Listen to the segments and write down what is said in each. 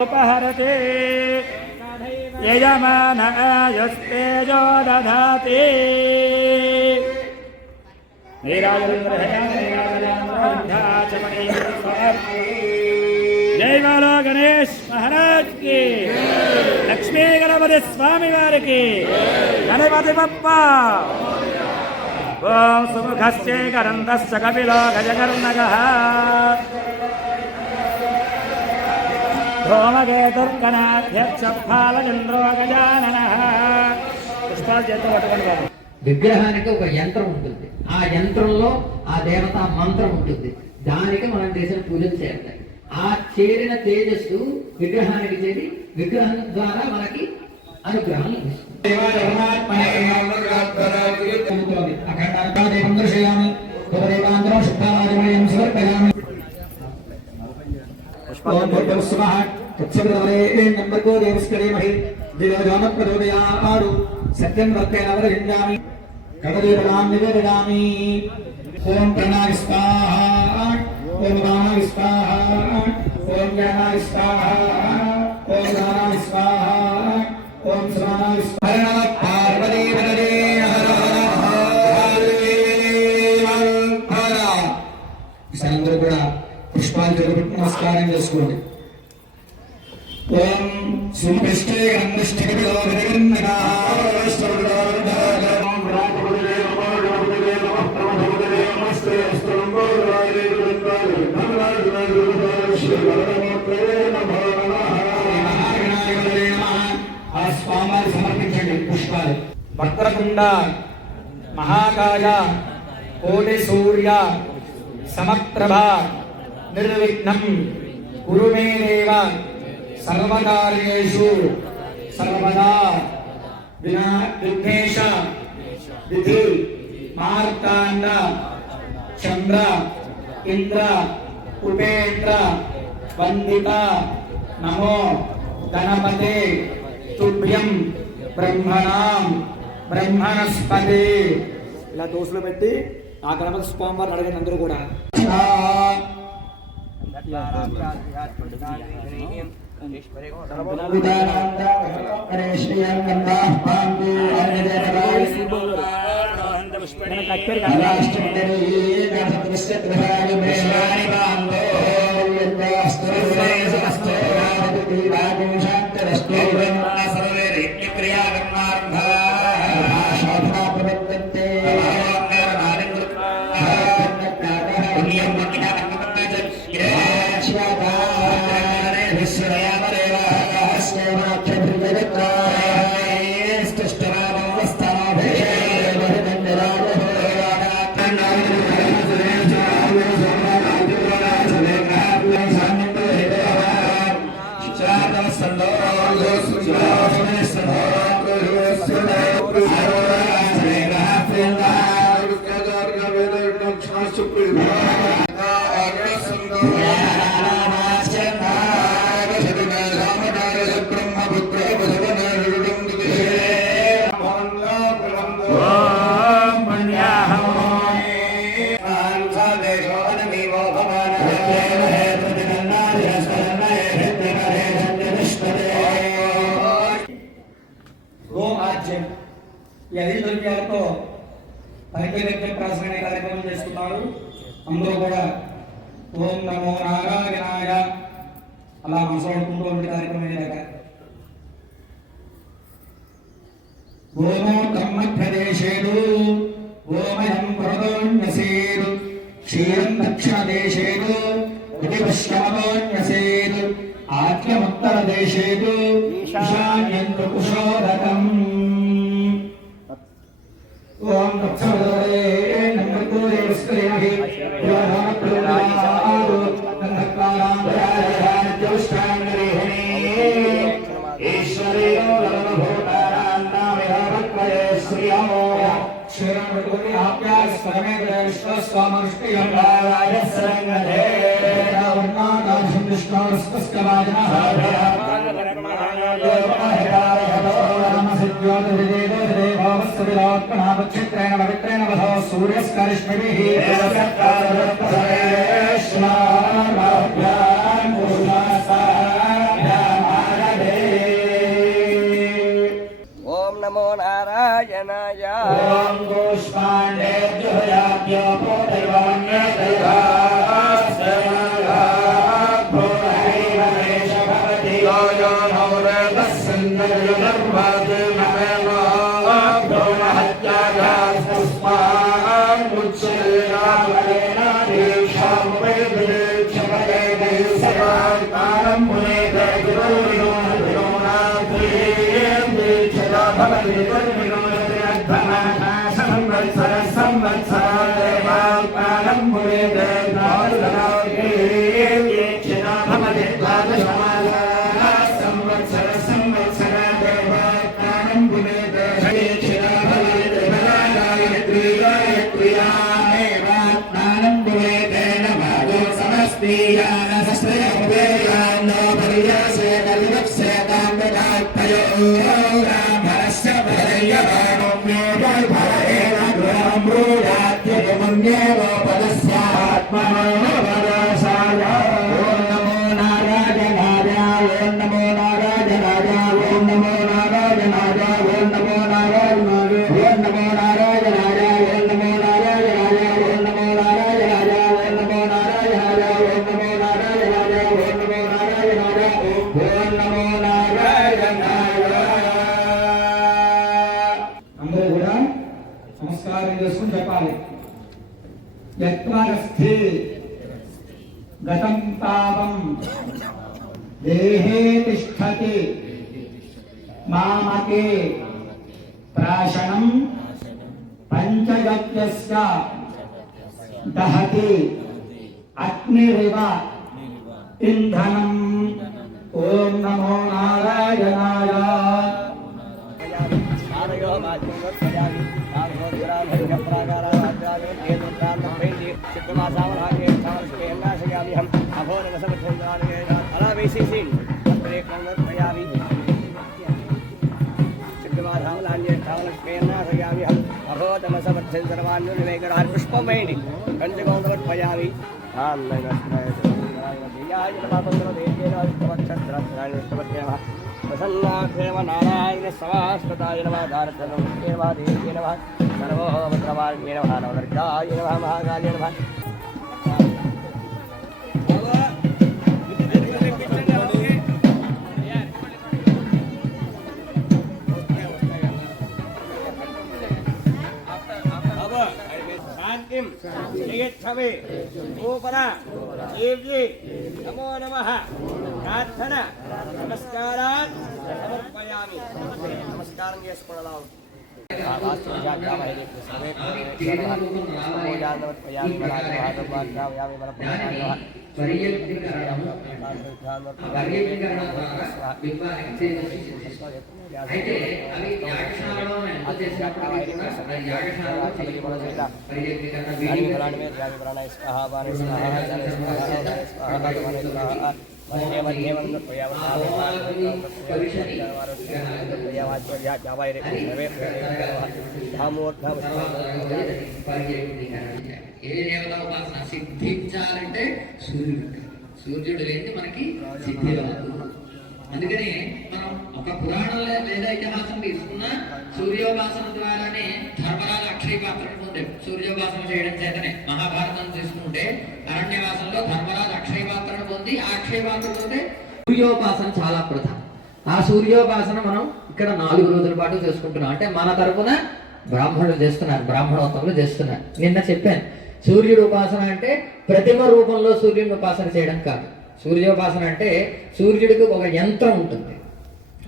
उपहरते यजमान आयुस्तेजो दधाति जय बोलो गणेश महाराज की, लक्ष्मी गणपति स्वामी वारी की, गणपति बप्पा। ओम सुमुखस्य करंतस्य कपिलो गजकर्णकः धूमकेतुर्गणाध्यक्षफालचंद्रो गजाननः। పుష్పాలు చేతితో పట్టుకొని కాదు. విగ్రహానికి ఒక యంత్రం ఉంటుంది. ఆ యంత్రంలో ఆ దేవతా మంత్రం ఉంటుంది. దానికి మనం చేసిన పూజలు చేస్తాయి. ఆ చేరిన తేజస్సు విగ్రహానికి చేరి విగ్రహం ద్వారా మనకి అనుగ్రహం सत्यं वर्तेनवरहिंजामि गणदेवतां निवेदयामि। ओम प्रणव स्वाहा, ओम गाना स्वाहा, ओम ज्ञाना स्वाहा, ओम गाना स्वाहा, ओम स्वाहा स्वाहा। पार्वती पदे हर हर संदर కూడా పుష్పాలు జరుగుతూ నమస్కారం చేసుకోండి। ओम सुमिष्टे गंधिष्ठे विलोकनिर्नगा సమర్పించండి పుష్పాలు। వక్రతుండ మహాకాయ కోటి సూర్య సమప్రభ నిర్విఘ్నం కురు మే దేవ सर्वकार्येषु सर्वदा विघ्नेश विधि मार्तांड चंद्र इंद्र उपेन्द्र वंदिता नमो गणपते तुभ्यं ब्रह्मणां ब्रह्मणस्पति। ఇలా దోసులు పెట్టి ఆ గణపతి స్వామి వారిని అడగండి అందరూ కూడా। ప్రాసన కార్యక్రమం చేస్తున్నారు అందరూ కూడా। ఓం నమో నారాయణాయ అలా మనసుకుంటూ ఉండే కార్యక్రమం అయ్యాక ఓమో కర్మధ్యదేశేదు ఓమయం ప్రదోన్యసేదు క్షీరం దక్షిణదేశేదు విపశ్యమదోన్యసేదు ఆత్మముత్తరదేశేదు ఈశాన్యం కుశోదకం। ओम तत्सवितुर्वरे नमो देवस्करिमहि योधानप्रदानादो नन्दकारान्तराजयोष्टाङ्गरिहिणी ईश्वरेयो नमोभूतानान्नामिहाभक्वये श्रियमो श्रीरामटुनि आप्यास्परमेन्द्रविश्वस्वामनुष्टियं राजस्रङ्गधे रावणाकाशं विष्णोस्कस्कवाजनः क्षेत्रेण पवित्रेण वधो सूर्यस्करिष्मिभिः देवसत्कारः ఓం పుష్పాండేభ్యో యత్వరస్థే గతం పాపం దేహే తిష్టతి మామకే ప్రాశనం పంచగత్యస్య దహతి అగ్నిరివ ఇంధనం. ఓం నమో నారాయణాయ. పుష్పమైంది పంచగౌండవత్పయామి ప్రసన్నాక్షేమ నారాయణ సమాస్పదాయ నమః దారచంద్రమూర్తే నమః దేవ్యే నమః సర్వోభద్రవాణ్యే నమః నవదుర్గాయ నమః మహాకాళ్యే నమః. శాంతిం జయచ్చమే గోపర దేవ్యే నమో నమః ప్రార్థన నమస్కారాన్ సమర్పయామి. నమస్కారం చేసుకోవడం అయితే అవి యాగశాలలో ఎంత చేసినప్పటికీ కూడా యాగశాలలో ఏ దేవత ఉపాసన సిద్ధించాలంటే సూర్యుడు లేని మనకి సిద్ధి రాదు. అందుకని మనం ఒక పురాణంలో లేదా ఇతిహాసం తీసుకున్నా సూర్యోపాసన ద్వారానే ధర్మరాజు అక్షయ పాత్రను పొందాడు. సూర్యోపాసన చేయడం చేతనే మహాభారతం తీసుకుంటే అరణ్యవాసంలో ధర్మరాజు అక్షయ పాత్రను పొంది ఆ అక్షయ పాత్ర పొందే సూర్యోపాసన చాలా ప్రధానం. ఆ సూర్యోపాసన మనం ఇక్కడ 4 రోజుల పాటు చేసుకుంటున్నాం. అంటే మన తరపున బ్రాహ్మణులు చేస్తున్నారు, బ్రాహ్మణోత్తములు చేస్తున్నారు. నిన్న చెప్పాను, సూర్యుడు ఉపాసన అంటే ప్రతిమ రూపంలో సూర్యుని ఉపాసన చేయడం కాదు. సూర్యోపాసన అంటే సూర్యుడికి ఒక యంత్రం ఉంటుంది.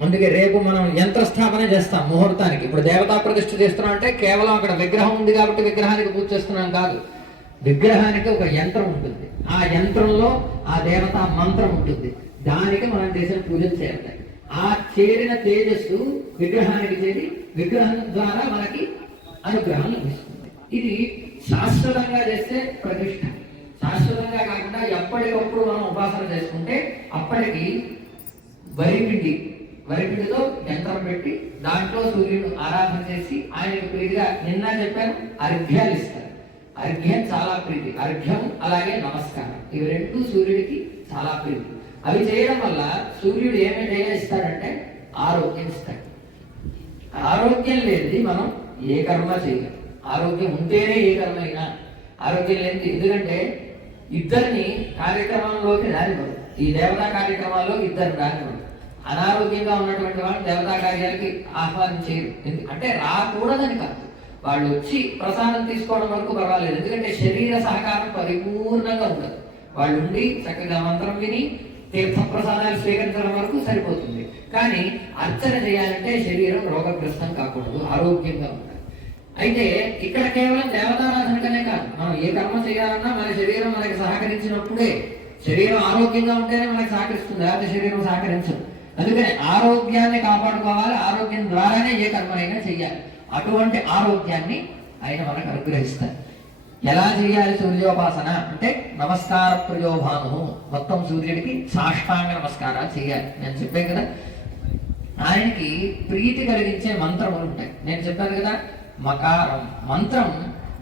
అందుకే రేపు మనం యంత్ర స్థాపన చేస్తాం ముహూర్తానికి. ఇప్పుడు దేవతా ప్రతిష్ఠ చేస్తున్నాం అంటే కేవలం అక్కడ విగ్రహం ఉంది కాబట్టి విగ్రహానికి పూజ చేస్తున్నాం కాదు. విగ్రహానికి ఒక యంత్రం ఉంటుంది. ఆ యంత్రంలో ఆ దేవతా మంత్రం ఉంటుంది. దానికి మనం చేసిన పూజలు చేరుతాయి. ఆ చేరిన తేజస్సు విగ్రహానికి చేరి విగ్రహం ద్వారా మనకి అనుగ్రహం లభిస్తుంది. ఇది శాశ్వతంగా చేస్తే ప్రతిష్ఠ. శాశ్వతంగా కాకుండా ఎప్పటికప్పుడు మనం ఉపాసన చేసుకుంటే అప్పటికి వరిపిండితో యంత్రం పెట్టి దాంట్లో సూర్యుడు ఆరాధన చేసి ఆయనకు ప్రీతిగా నిన్న చెప్పాను అర్ఘ్యాలు ఇస్తారు. అర్ఘ్యం చాలా ప్రీతి. అర్ఘ్యం అలాగే నమస్కారం, ఇవి 2 సూర్యుడికి చాలా ప్రీతి. అవి చేయడం వల్ల సూర్యుడు ఏమేమి ఇస్తాడంటే ఆరోగ్యం ఇస్తాడు. ఆరోగ్యం లేనిది మనం ఏ కర్మ చేయలేం. ఆరోగ్యం ఉంటేనే ఏ కర్మ అయినా, ఆరోగ్యం లేని ఎందుకంటే ఇద్దరిని కార్యక్రమంలోకి రానివ్వరు. ఈ దేవతా కార్యక్రమాల్లో ఇద్దరు రానివ్వరు. అనారోగ్యంగా ఉన్నటువంటి వాళ్ళు దేవతా కార్యాలకి ఆహ్వానించేయరు. అంటే రాకూడదని కాదు, వాళ్ళు వచ్చి ప్రసాదం తీసుకోవడం వరకు పర్వాలేదు. ఎందుకంటే శరీర సహకారం పరిపూర్ణంగా ఉండదు. వాళ్ళు ఉండి చక్కగా మంత్రం విని తీర్థ ప్రసాదాలు స్వీకరించడం వరకు సరిపోతుంది. కానీ అర్చన చేయాలంటే శరీరం రోగగ్రస్తం కాకూడదు, ఆరోగ్యంగా ఉండాలి. అయితే ఇక్కడ కేవలం దేవతారాధనకనే కాదు, మనం ఏ కర్మ చేయాలన్నా మన శరీరం మనకి సహకరించినప్పుడే, శరీరం ఆరోగ్యంగా ఉంటేనే మనకి సహకరిస్తుంది, లేకపోతే శరీరం సహకరించదు. అందుకని ఆరోగ్యాన్ని కాపాడుకోవాలి, ఆరోగ్యం ద్వారానే ఏ కర్మనైనా చెయ్యాలి. అటువంటి ఆరోగ్యాన్ని ఆయన మనకు అనుగ్రహిస్తారు. ఎలా చేయాలి సూర్యోపాసన అంటే నమస్కార ప్రయోభాను, మొత్తం సూర్యుడికి సాష్టాంగ నమస్కారాలు చేయాలి. నేను చెప్పాను కదా, ఆయనకి ప్రీతి కలిగించే మంత్రములు ఉంటాయి. నేను చెప్పాను కదా, మకారం మంత్రం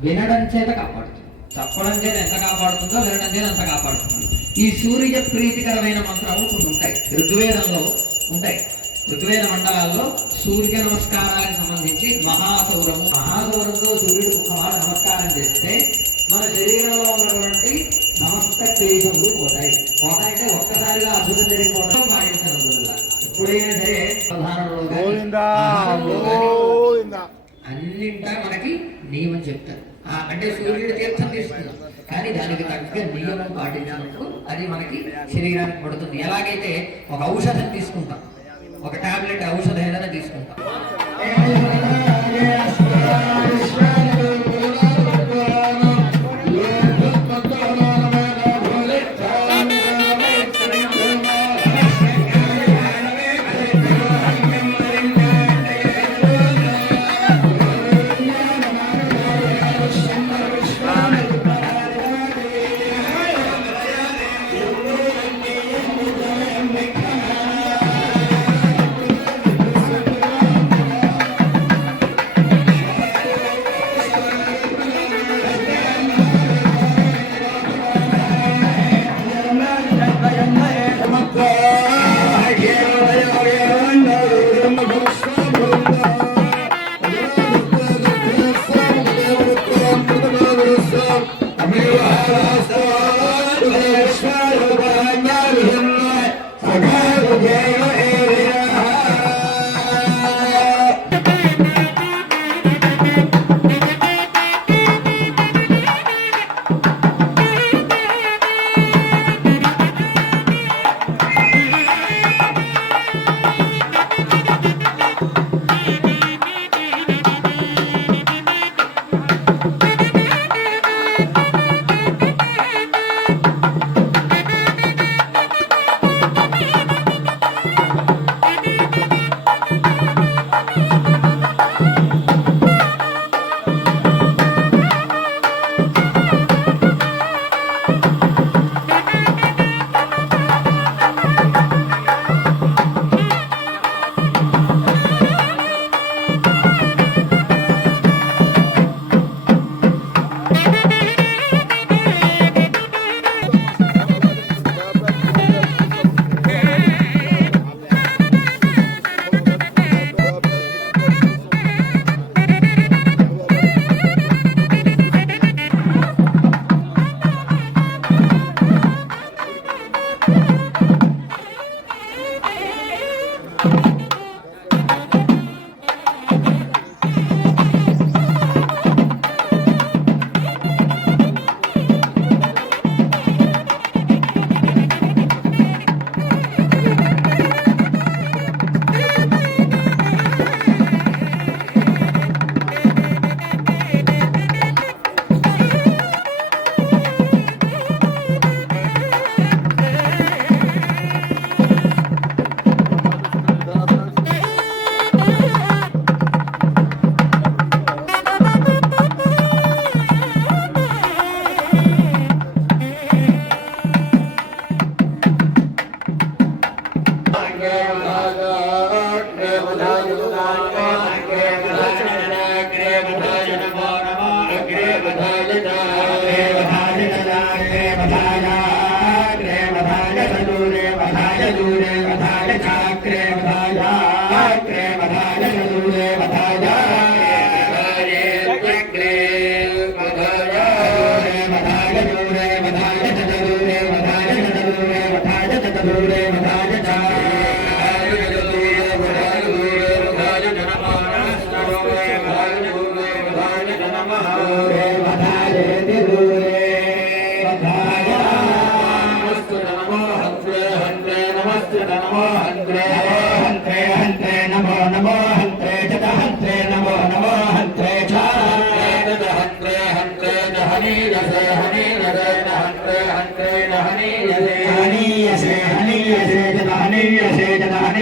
వినడం చేత కాపాడుతుంది, చెప్పడం చేత ఎంత కాపాడుతుందో వినడం చేత అంత కాపాడుతుంది. ఈ సూర్య ప్రీతికరమైన మంత్రములు కొన్ని ఉంటాయి, ఋగ్వేదంలో ఉంటాయి. ఋగ్వేద మండలాల్లో సూర్య నమస్కారానికి సంబంధించి మహాసౌరంతో సూర్యుడు ఒక్కమాట నమస్కారం చేస్తే మన శరీరంలో ఉన్నటువంటి సమస్త క్లేశములు పోతాయి. పోతాయంటే ఒక్కసారిగా అద్భుతం జరిగిపోవడం పాటించడం వల్ల ఎప్పుడైనా సరే ప్రధానంలో అన్నింటా మనకి నియమం చెప్తారు. అంటే సూర్యుడి తీర్థం తీసుకున్నాం, కానీ దానికి తగ్గ నియమం పాటించినప్పుడు అది మనకి శరీరానికి పడుతుంది. ఎలాగైతే ఒక ఔషధం తీసుకుంటాం, ఒక టాబ్లెట్ ఔషధం ఏదైనా తీసుకుంటాం,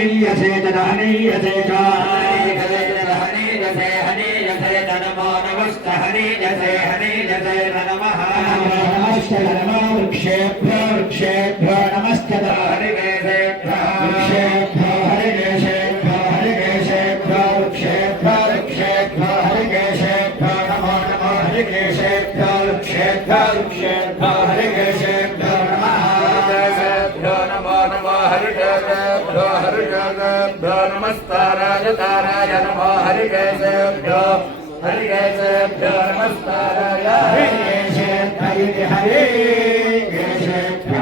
हनीयसे हनीयसे नमो नमस्ते हनीयसे नमः नमस्ते नमो वृक्षेभ्यो वृक्षेभ्यो नमस्ते हरिकेशेभ्यो वृक्षेभ्यो हरिकेशेभ्यो हरिकेशेभ्यो वृक्षेभ्यो वृक्षेभ्यो हरिकेशेभ्यो नमो नमो हरिकेशेभ्यो वृक्षेभ्यो वृक्षेभ्यो हरिकेशेभ्यो नमः नमो नमो हरिकेशेभ्यो हरिकेशेभ्यो नमस्काराय ताराय नमो हरिकेशेभ्यो हरिकेशेभ्यो नमस्काराय हरिकेशेभ्यो हरिकेशेभ्यो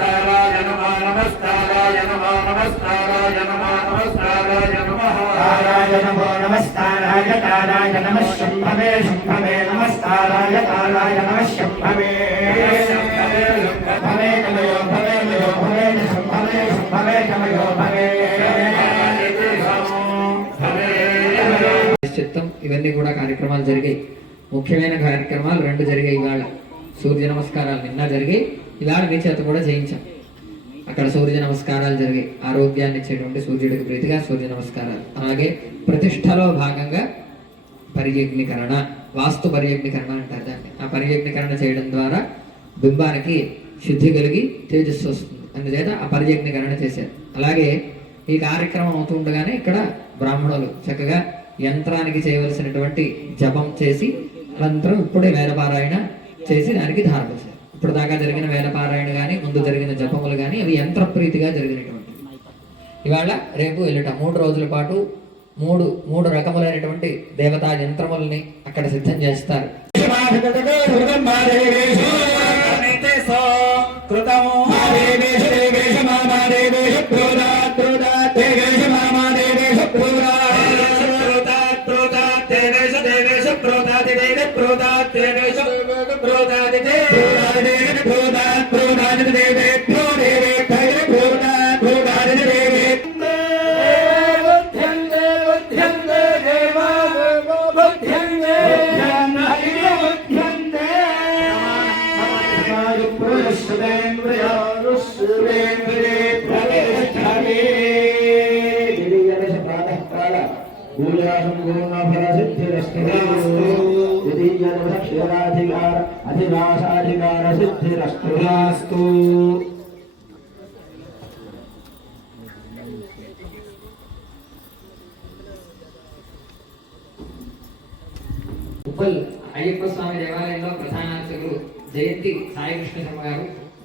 ताराय नमो नमस्काराय नमो नमस्काराय नमो नमस्काराय नमः ताराय नमो नमस्काराय ताराय नमः शम्भवे शम्भवे नमस्काराय ताराय नमः शम्भवे भवे नमयो भवे नमयो भवे शम्भवे शम्भवे नमयो भवे చిత్తం ఇవన్నీ కూడా కార్యక్రమాలు జరిగాయి. ముఖ్యమైన కార్యక్రమాలు 2 జరిగాయి ఇవాళ. సూర్య నమస్కారాలు నిన్న జరిగాయి, ఇవాళ మీ చేత కూడా చేయించాం. అక్కడ సూర్య నమస్కారాలు జరిగాయి. ఆరోగ్యాన్ని ఇచ్చేటువంటి సూర్యుడికి ప్రీతిగా సూర్య నమస్కారాలు. అలాగే ప్రతిష్టలో భాగంగా పర్యగ్నికరణ, వాస్తు పర్యగ్నికరణ అంటారు దాన్ని. ఆ పర్యగ్నికరణ చేయడం ద్వారా బింబానికి శుద్ధి కలిగి తేజస్సు వస్తుంది. అందుచేత ఆ పర్యగ్నికరణ చేశారు. అలాగే ఈ కార్యక్రమం అవుతుండగానే ఇక్కడ బ్రాహ్మణులు చక్కగా యంత్రానికి చేయవలసినటువంటి జపం చేసి అనంతరం ఇప్పుడే వేదపారాయణ చేసి దానికి ధారపోసారు. ఇప్పుడు దాకా జరిగిన వేదపారాయణ కానీ ముందు జరిగిన జపములు కానీ అవి యంత్రప్రీతిగా జరిగినటువంటి. ఇవాళ రేపు ఎల్లుట 3 రోజుల పాటు మూడు రకములైనటువంటి దేవతా యంత్రములని అక్కడ సిద్ధం చేస్తారు. अधिवासाधिकार सिद्धिरस्तु ఉప్పల్ అయ్యప్ప స్వామి దేవాలయంలో ప్రధాన అర్చకులు జయంతి సాయికృష్ణ శర్మ గారు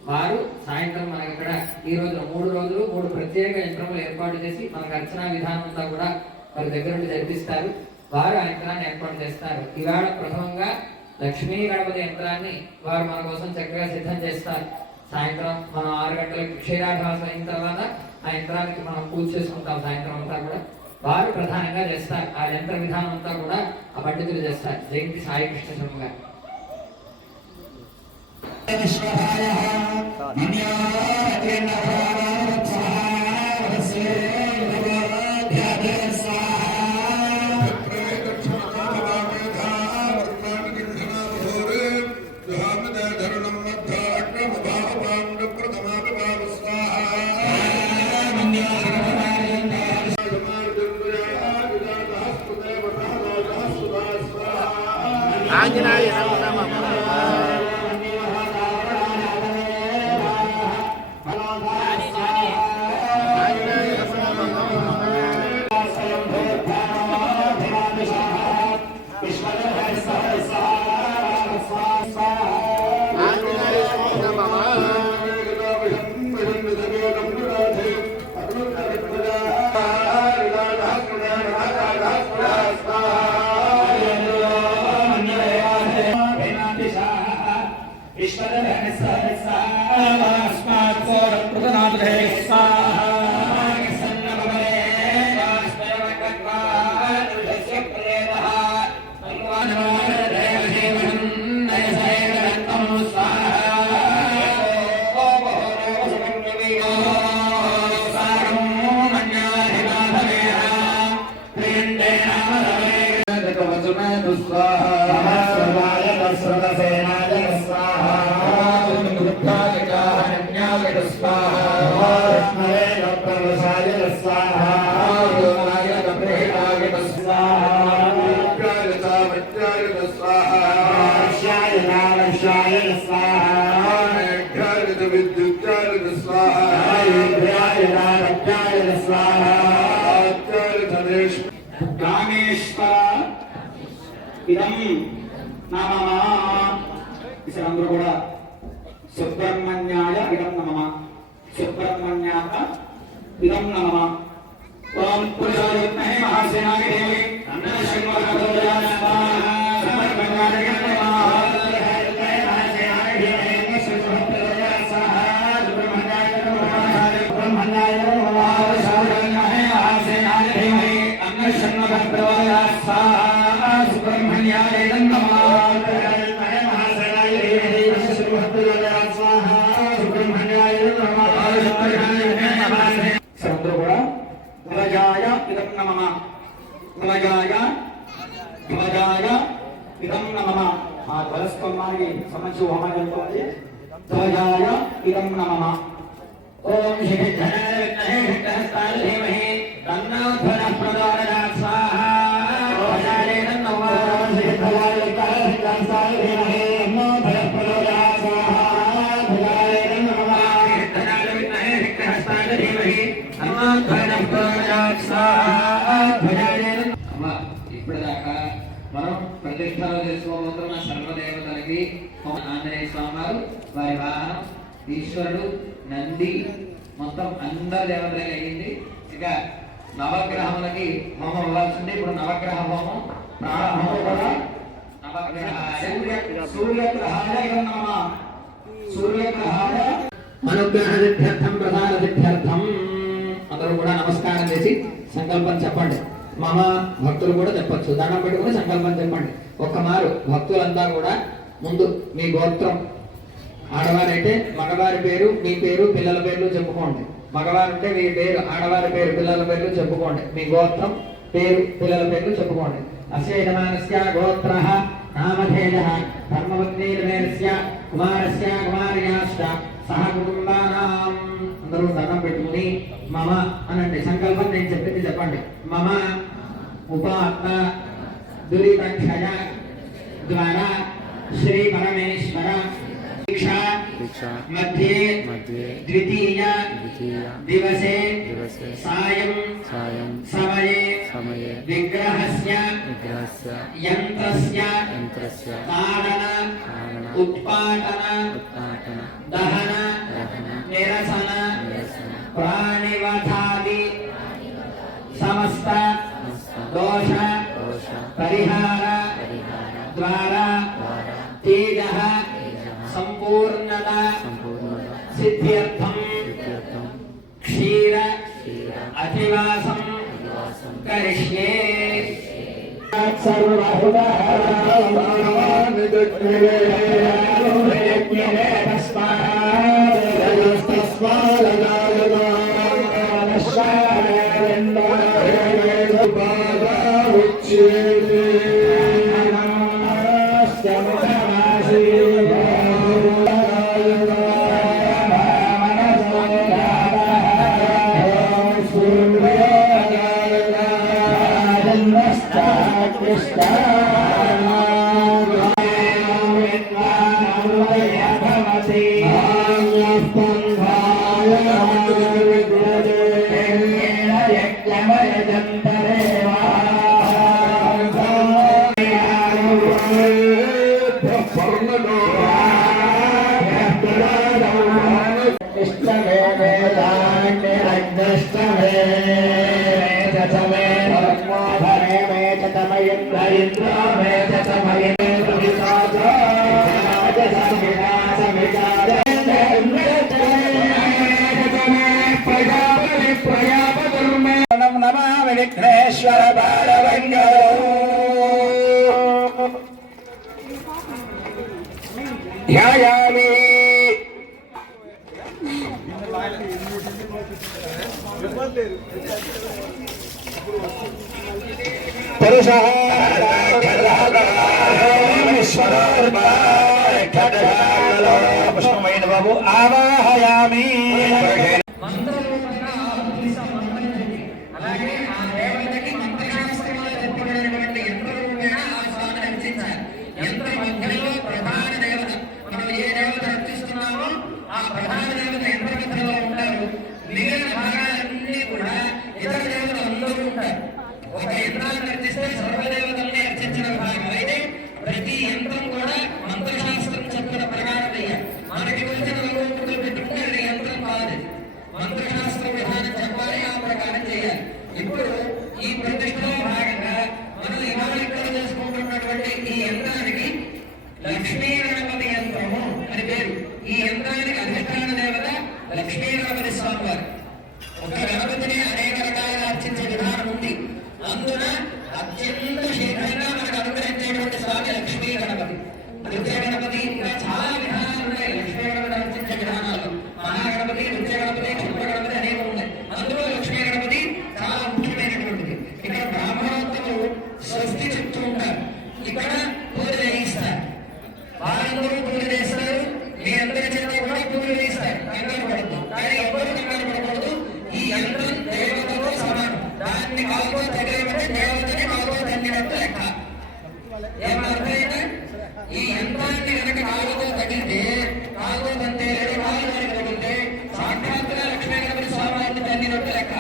వారు సాయంత్రం మనకి ఇక్కడ ఈ రోజు 3 రోజులు 3 ప్రత్యేక యంత్రములు ఏర్పాటు చేసి మనకు అర్చనా విధానం అంతా కూడా వారి దగ్గర నుండి జరిపిస్తారు. వారు ఆ యంత్రాన్ని ఏర్పాటు చేస్తారు. ఇవాళ ప్రథమంగా లక్ష్మీ గణపతి యంత్రాన్ని వారు మన కోసం చక్కగా సిద్ధం చేస్తారు. సాయంత్రం మనం 6 గంటలకు క్షీరాభాసం అయిన తర్వాత ఆ యంత్రానికి మనం పూజ చేసుకుంటాం. సాయంత్రం అంతా కూడా వారు ప్రధానంగా చేస్తారు. ఆ యంత్ర విధానం అంతా కూడా ఆ పండితులు చేస్తారు. జయంతి సాయికృష్ణ శర్మ గారు. ఆంజనేయ నమః రామేశ్వర ఇదం నమః. అందరూ కూడా సుబ్రహ్మణ్యాయ ఇదం నమః. సుబ్రహ్మణ్యాయ ఇదం నమః. ఓం పురుషాయ విద్మహే మహాసేనాయ ధీమహి తన్నో ప్రచోదయాత్. సుబ్రహ్మణ్యాయ ఇదం నమః. సుబ్రహ్మణ్యాయ ఇదం నమః. అందరూ కూడా ధ్వజాయ ఇదం నమః. ధ్వజాయ ధ్వజాయ ఇదం నమః. ఆ ధ్వజస్తంభానికి సంబంధించి హోమం జరుగుతుంది. ధ్వజాయ ఇదం నమః. ఓం శ్రీ ధనహస్తాయ ధీమహి తన్నో ధ్వజః ప్రచోదయాత్. స్వాహా. ధ్వజాయ ఇదం నమః. శ్రీ ధ్వజాయ హస్తాయ ధీమహి తన్నో ధ్వజః ప్రచోదయాత్. స్వాహా. ధ్వజాయ ఇదం నమః. ధనాయ విద్మహే హస్తాయ ధీమహి తన్నో ధ్వజః ప్రచోదయాత్. స్వాహా. ధ్వజాయ ఇదం. ఇప్పటిదాకా మనం ప్రతిష్టలో చేసుకోబోతున్న సర్వదేవతలకి ఆంజనేయ స్వామి వారు, వారి వాహనం, ఈశ్వరుడు, నంది, మొత్తం అందరు దేవతలకి అయ్యింది. ఇక నవగ్రహములకి హోమం అవ్వాల్సింది. ఇప్పుడు నవగ్రహ హోమం ప్రారంభం కూడా. నవగ్రహాయ సూర్యగ్రహాయ ఇదం నమః. సూర్యగ్రహాయ అనుగ్రహ సిద్ధ్యర్థం ప్రధాన సిద్ధ్యర్థం. అందరూ కూడా నమస్కారం చేసి సంకల్పం చెప్పండి. మమ భక్తులు కూడా చెప్పచ్చు. దండం పెట్టుకుని సంకల్పం చెప్పండి. ఒక్క మారు భక్తులంతా కూడా ముందు మీ గోత్రం, ఆడవారైతే మగవారి పేరు, మీ పేరు, పిల్లల పేర్లు చెప్పుకోండి. మగవారు ఉంటే మీ పేరు, ఆడవారి పేరు, పిల్లల పేర్లు చెప్పుకోండి. మీ గోత్రం, పేరు, పిల్లల పేర్లు చెప్పుకోండి. అస్యమానస్య గోత్రః నామధేయః ధర్మపత్నీర్వేదస్య కుమారస్య కుమార్యాశ్చ సహ కుటుంబానాం. అందరూ దండం పెట్టుకుని మమ అనండి. సంకల్పం నేను చెప్పింది చెప్పండి. మమ ఉపాత్మ దురితక్షయ ద్వారా శ్రీ పరమేశ్వర मध्ये द्वितीय दिवसे सायं समये विग्रहस्य यन्त्रस्य ताडन उत्पाटन दहन निरसन प्राणिवधादि समस्त दोष परिहार द्वारा तेजः संपूर्णता सिद्ध्यर्थम क्षीर अधिवासं करिष्ये. విఘ్నేశ్వర బాలవంగో ధ్యాయామి. పుష్పమైన బాబు ఆవాహయామి. అలాగే ఆ దేవతకి మంత్రశాస్త్రములు ఏర్పడినటువంటి యంత్రము కూడా ఆ స్వామిని అర్చించాలి. యంత్ర మధ్యలో ప్రధాన దేవత, మనం ఏ దేవత అర్చిస్తున్నామో ఆ ప్రధాన దేవత యంత్ర మధ్యలో ఉంటారు. మిగిలిన భాగాలన్నీ కూడా అర్చిస్తే సర్వదేవతల్ని అర్చించిన భాగం. అయితే ప్రతి యంత్రం కూడా మంత్రశాస్త్రం చెప్పిన ప్రకారం అయ్యారు. మనకి వచ్చిన భగవంతుడు పెట్టుకుంటే అది యంత్రం కాదు, మంత్రశాస్త్ర విధానం చెప్పాలి, ఆ ప్రకారం చేయాలి. ఇప్పుడు ఈ ప్రతిష్టలో భాగంగా మనం ఇవాళ ఇక్కడ చేసుకుంటున్నటువంటి ఈ యంత్రానికి లక్ష్మీ గణపతి యంత్రము అని పేరు. ఈ యంత్రానికి అధిష్టాన దేవత లక్ష్మీ గణపతి స్వామి వారు. ఒక గణపతిని అనేక రకాలుగా అర్చించే విధానం ఉంది. అందున అత్యంత శీఘ్రంగా మనకు అనుగ్రహించేటువంటి స్వామి లక్ష్మీ గణపతి. నృత్య గణపతి ఇంకా చాలా విధానాలు ఉన్నాయి. లక్ష్మీ గణపతి అర్చించే విధానాలు మహాగణపతి, నృత్య గణపతి, క్షుద్ర గణపతి అనేక ఉన్నాయి. అందులో లక్ష్మీ గణపతి చాలా ముఖ్యమైనటువంటిది. ఇక్కడ బ్రాహ్మణోత్తములు స్వస్తి చెప్తూ ఉంటారు, ఇక్కడ పూజ చేయిస్తారు. వారందరూ పూజ చేస్తారు, మీ అందరి చేత కూడా పూజ చేయిస్తారు. కంగారు పడద్దు, కానీ ఎవరు కంగారు పడకూడదు. ఈ యంత్రం దేవతతో సమానం. దాన్ని కాలుతో తగిలిబట్టి దేవతని కాలుతో తగిలినట్టు లెక్క. ఏమర్థమైనా ఈ యంత్రాన్ని కనుక కాలుతో తగిలితే, కాలుతో తంతే లేదా కాలు దానికి తగిలితే సాక్షాత్తుగా లక్ష్మీ గణపతి స్వామి తగిలినట్టు లెక్క.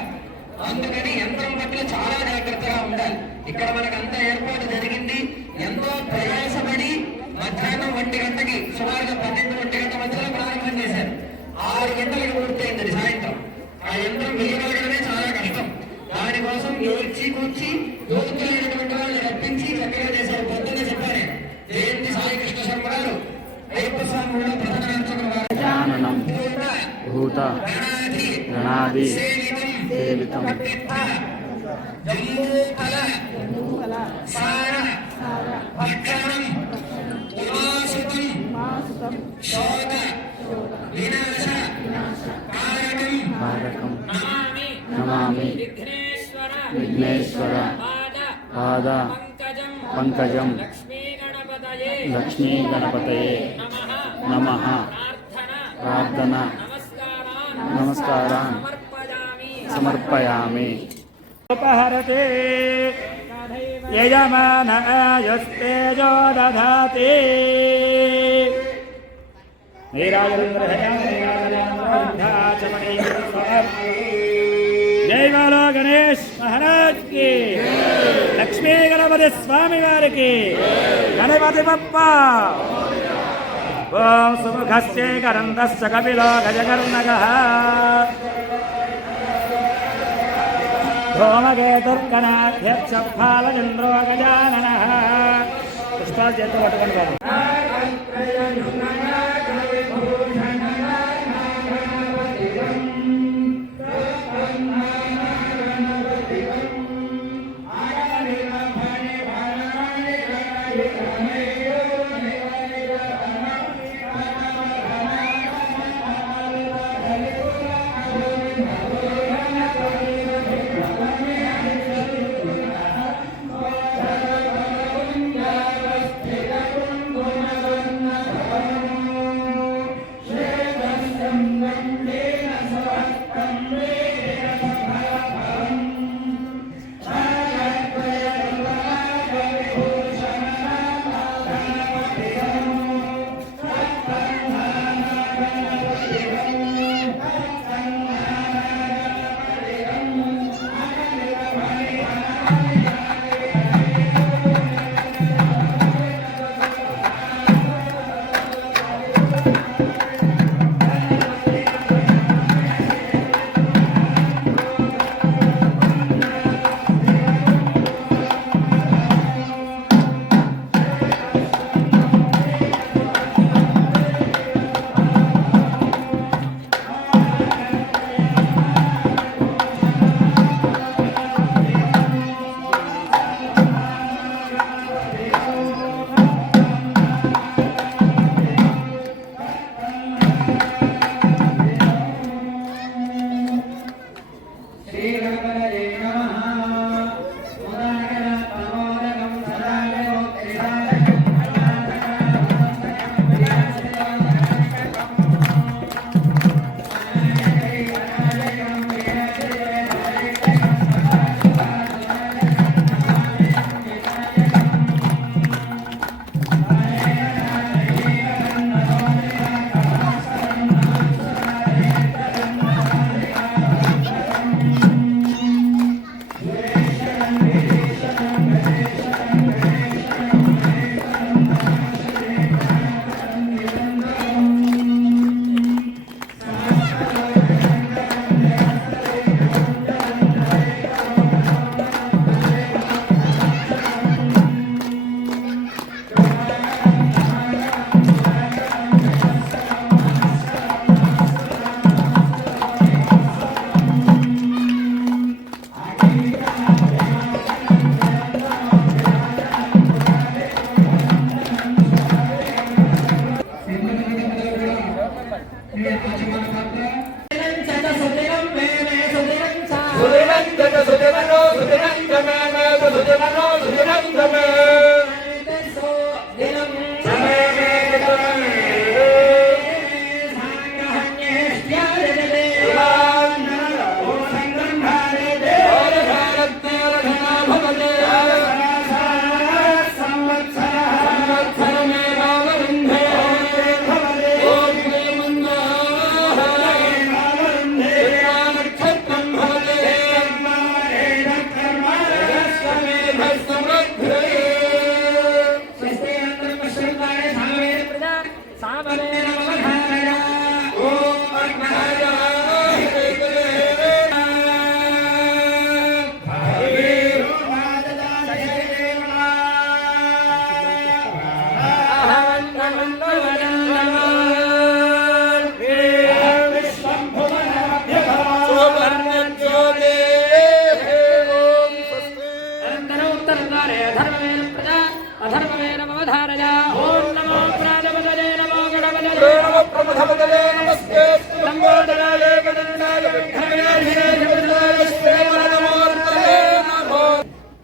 అందుకని యంత్రం పట్ల చాలా జాగ్రత్తగా ఉండాలి. ఇక్కడ మనకంతా ఏర్పాటు జరిగింది. ఎంతో ప్రయాసపడి మధ్యాహ్నం 1 గంటకి సుమారుగా 12-1 గంట మధ్యలో ప్రారంభం చేశారు. 6 గంటలకు పూర్తయింది సాయంత్రం. ఆ యంత్రం వేయగలగడమే చాలా కష్టం. దానికోసం ఏడ్చి కూర్చి యోగ్యులైనటువంటి వాళ్ళని రప్పించి చక్కగా చేశారు. పొద్దున్నే చెప్పారే జయంతి సాయి కృష్ణ శర్మ గారు అయ్యప్ప స్వామి కూడా ప్రధాన అర్చకులు వారు. భూత గణాది సేవితం జంబూఫల సార భక్షణం ఉమాసుతం శోక వినాశ కారణం నమామి విఘ్నేశ్వర పాద పంకజం లక్ష్మీ గణపతయే నమః ప్రార్థన నమస్కారాన్ సమర్పయామి. ఉపహరతే యజమానాయస్తేజో దధాతి. జై బాలో గణేష్ మహారాజ్ కి, లక్ష్మీ గణపతి స్వామి వారికి, గణపతి బప్ప. ఓం సుముఖస్య కరందస్య కపిలో గజకర్ణకః ధూమకేతుర్గణాధ్యక్ష ఫాలచంద్రో గజాననః. పుష్పాలు చేత పట్టుకొని బాబు.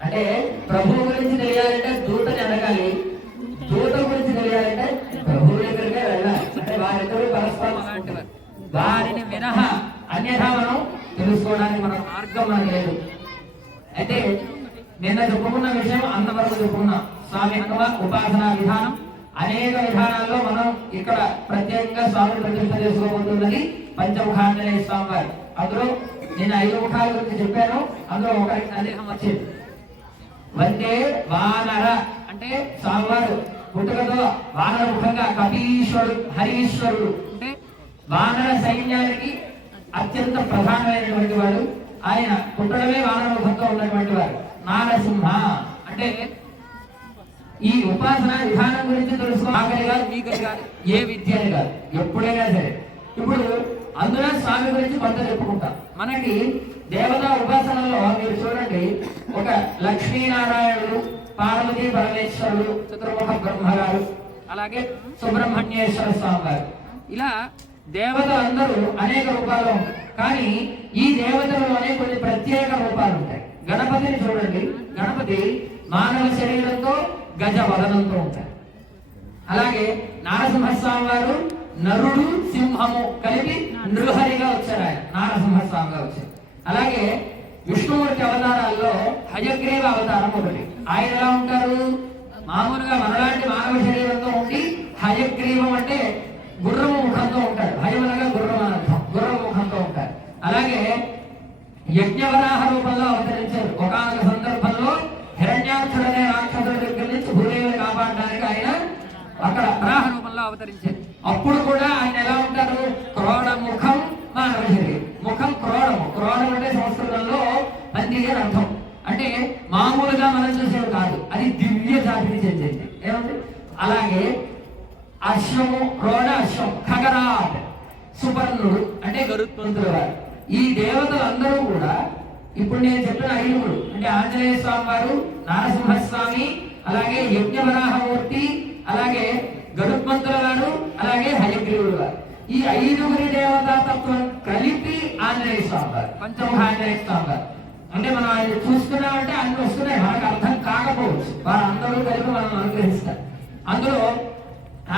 అంటే ప్రభువు గురించి తెలియాలంటే దూతని అడగాలి, దూత గురించి తెలియాలంటే ప్రభువు దగ్గరికే వెళ్ళాలి. అంటే వారిద్దరూ పరస్పరం వారిని వినహ అన్యథా మనం తెలుసుకోవడానికి మన మార్గం మనకు లేదు. అయితే నిన్న చెప్పుకున్న విషయం అంతవరకు చెప్పుకున్నాం. స్వామిత్వ ఉపాసనా విధానం అనేక విధానాల్లో మనం ఇక్కడ ప్రత్యేకంగా స్వామి ప్రతిష్ట చేసుకోబోతున్నది పంచముఖాంజనేయ స్వామి వారు. అందులో నేను 5 ముఖాల గురించి చెప్పాను. అందులో ఒకరికి సందేహం వచ్చింది. వందే వానర అంటే స్వామివారు పుట్టుకతో వానర ముఖంగా కపీశ్వరుడు హరీశ్వరుడు అంటే వానర సైన్యానికి అత్యంత ప్రధానమైనటువంటి వాడు. ఆయన పుట్టడమే వానర ముఖంగా ఉన్నటువంటి వాడు. నారసింహ అంటే ఈ ఉపాసన విధానం గురించి తెలుసుకో ఆకలి కాదు, మీకలి కాదు, ఏ విద్య అని కాదు, ఎప్పుడైనా సరే. ఇప్పుడు అందులో స్వామి గురించి కొంత చెప్పుకుంటాం. మనకి దేవతా ఉపాసనలో మీరు చూడండి, ఒక లక్ష్మీనారాయణుడు, పార్వతీ పరమేశ్వరుడు, చతుర్ముఖ బ్రహ్మగారు, అలాగే సుబ్రహ్మణ్యేశ్వర స్వామి గారు, ఇలా దేవతలు అందరూ అనేక రూపాల్లో ఉంటారు. కానీ ఈ దేవతలలోనే కొన్ని ప్రత్యేక రూపాలు ఉంటాయి. గణపతిని చూడండి, గణపతి మానవ శరీరంతో గజ వదనంతో ఉంటారు. అలాగే నారసింహస్వామి వారు నరుడు సింహము కలిపి నృహరిగా వచ్చారు. ఆయన నారసింహస్వామిగా వచ్చారు. అలాగే విష్ణుమూర్తి అవతారాల్లో హయగ్రీవ అవతారం ఒకటి. ఆయన ఎలా ఉంటారు? మామూలుగా మనలాంటి మానవ శరీరంతో ఉండి హయగ్రీవం అంటే గుర్రము ముఖంతో ఉంటాడు. హయమనగా గుర్రం అని అర్థం, గుర్రము ముఖంతో ఉంటారు. అలాగే యజ్ఞవరాహ రూపంలో అవతరించారు. ఒకానొక సందర్భంలో హిరణ్యాక్షుడనే రాక్షసుడి దగ్గర నుంచి భూదేవిని కాపాడడానికి ఆయన అక్కడ వరాహ రూపంలో అవతరించారు. అప్పుడు కూడా ఆయన ఎలా ఉంటారు? క్రోడ ముఖం మానవ శరీరం, ముఖం క్రోడము. క్రోడం అంటే సంస్కృతంలో పంది అని అర్థం. అంటే మామూలుగా మనం చూసేవి కాదు, అది దివ్య జాతికి చెందింది. ఏమంటే అలాగే అశ్వము, క్రోడ అశ్వం, ఖగరాట్ సుపర్ణుడు అంటే గరుత్మంతుడు వారు. ఈ దేవతలందరూ కూడా ఇప్పుడు నేను చెప్పిన 5 అంటే ఆంజనేయ స్వామి వారు, నారసింహస్వామి, అలాగే యజ్ఞవరాహమూర్తి, అలాగే గరుత్మంతుల వారు, అలాగే హయగ్రీవుడు వారు. ఈ 5 దేవతా తత్వం కలిపి ఆంజనేయ స్వామి వారు, పంచముఖ ఆంజనేయ స్వామి వారు. అంటే మనం ఆయన చూస్తున్నామంటే అన్ని వస్తున్నాయి, మనకు అర్థం కాకపోవచ్చు. వారందరూ కలిపి మనం అనుగ్రహిస్తారు. అందులో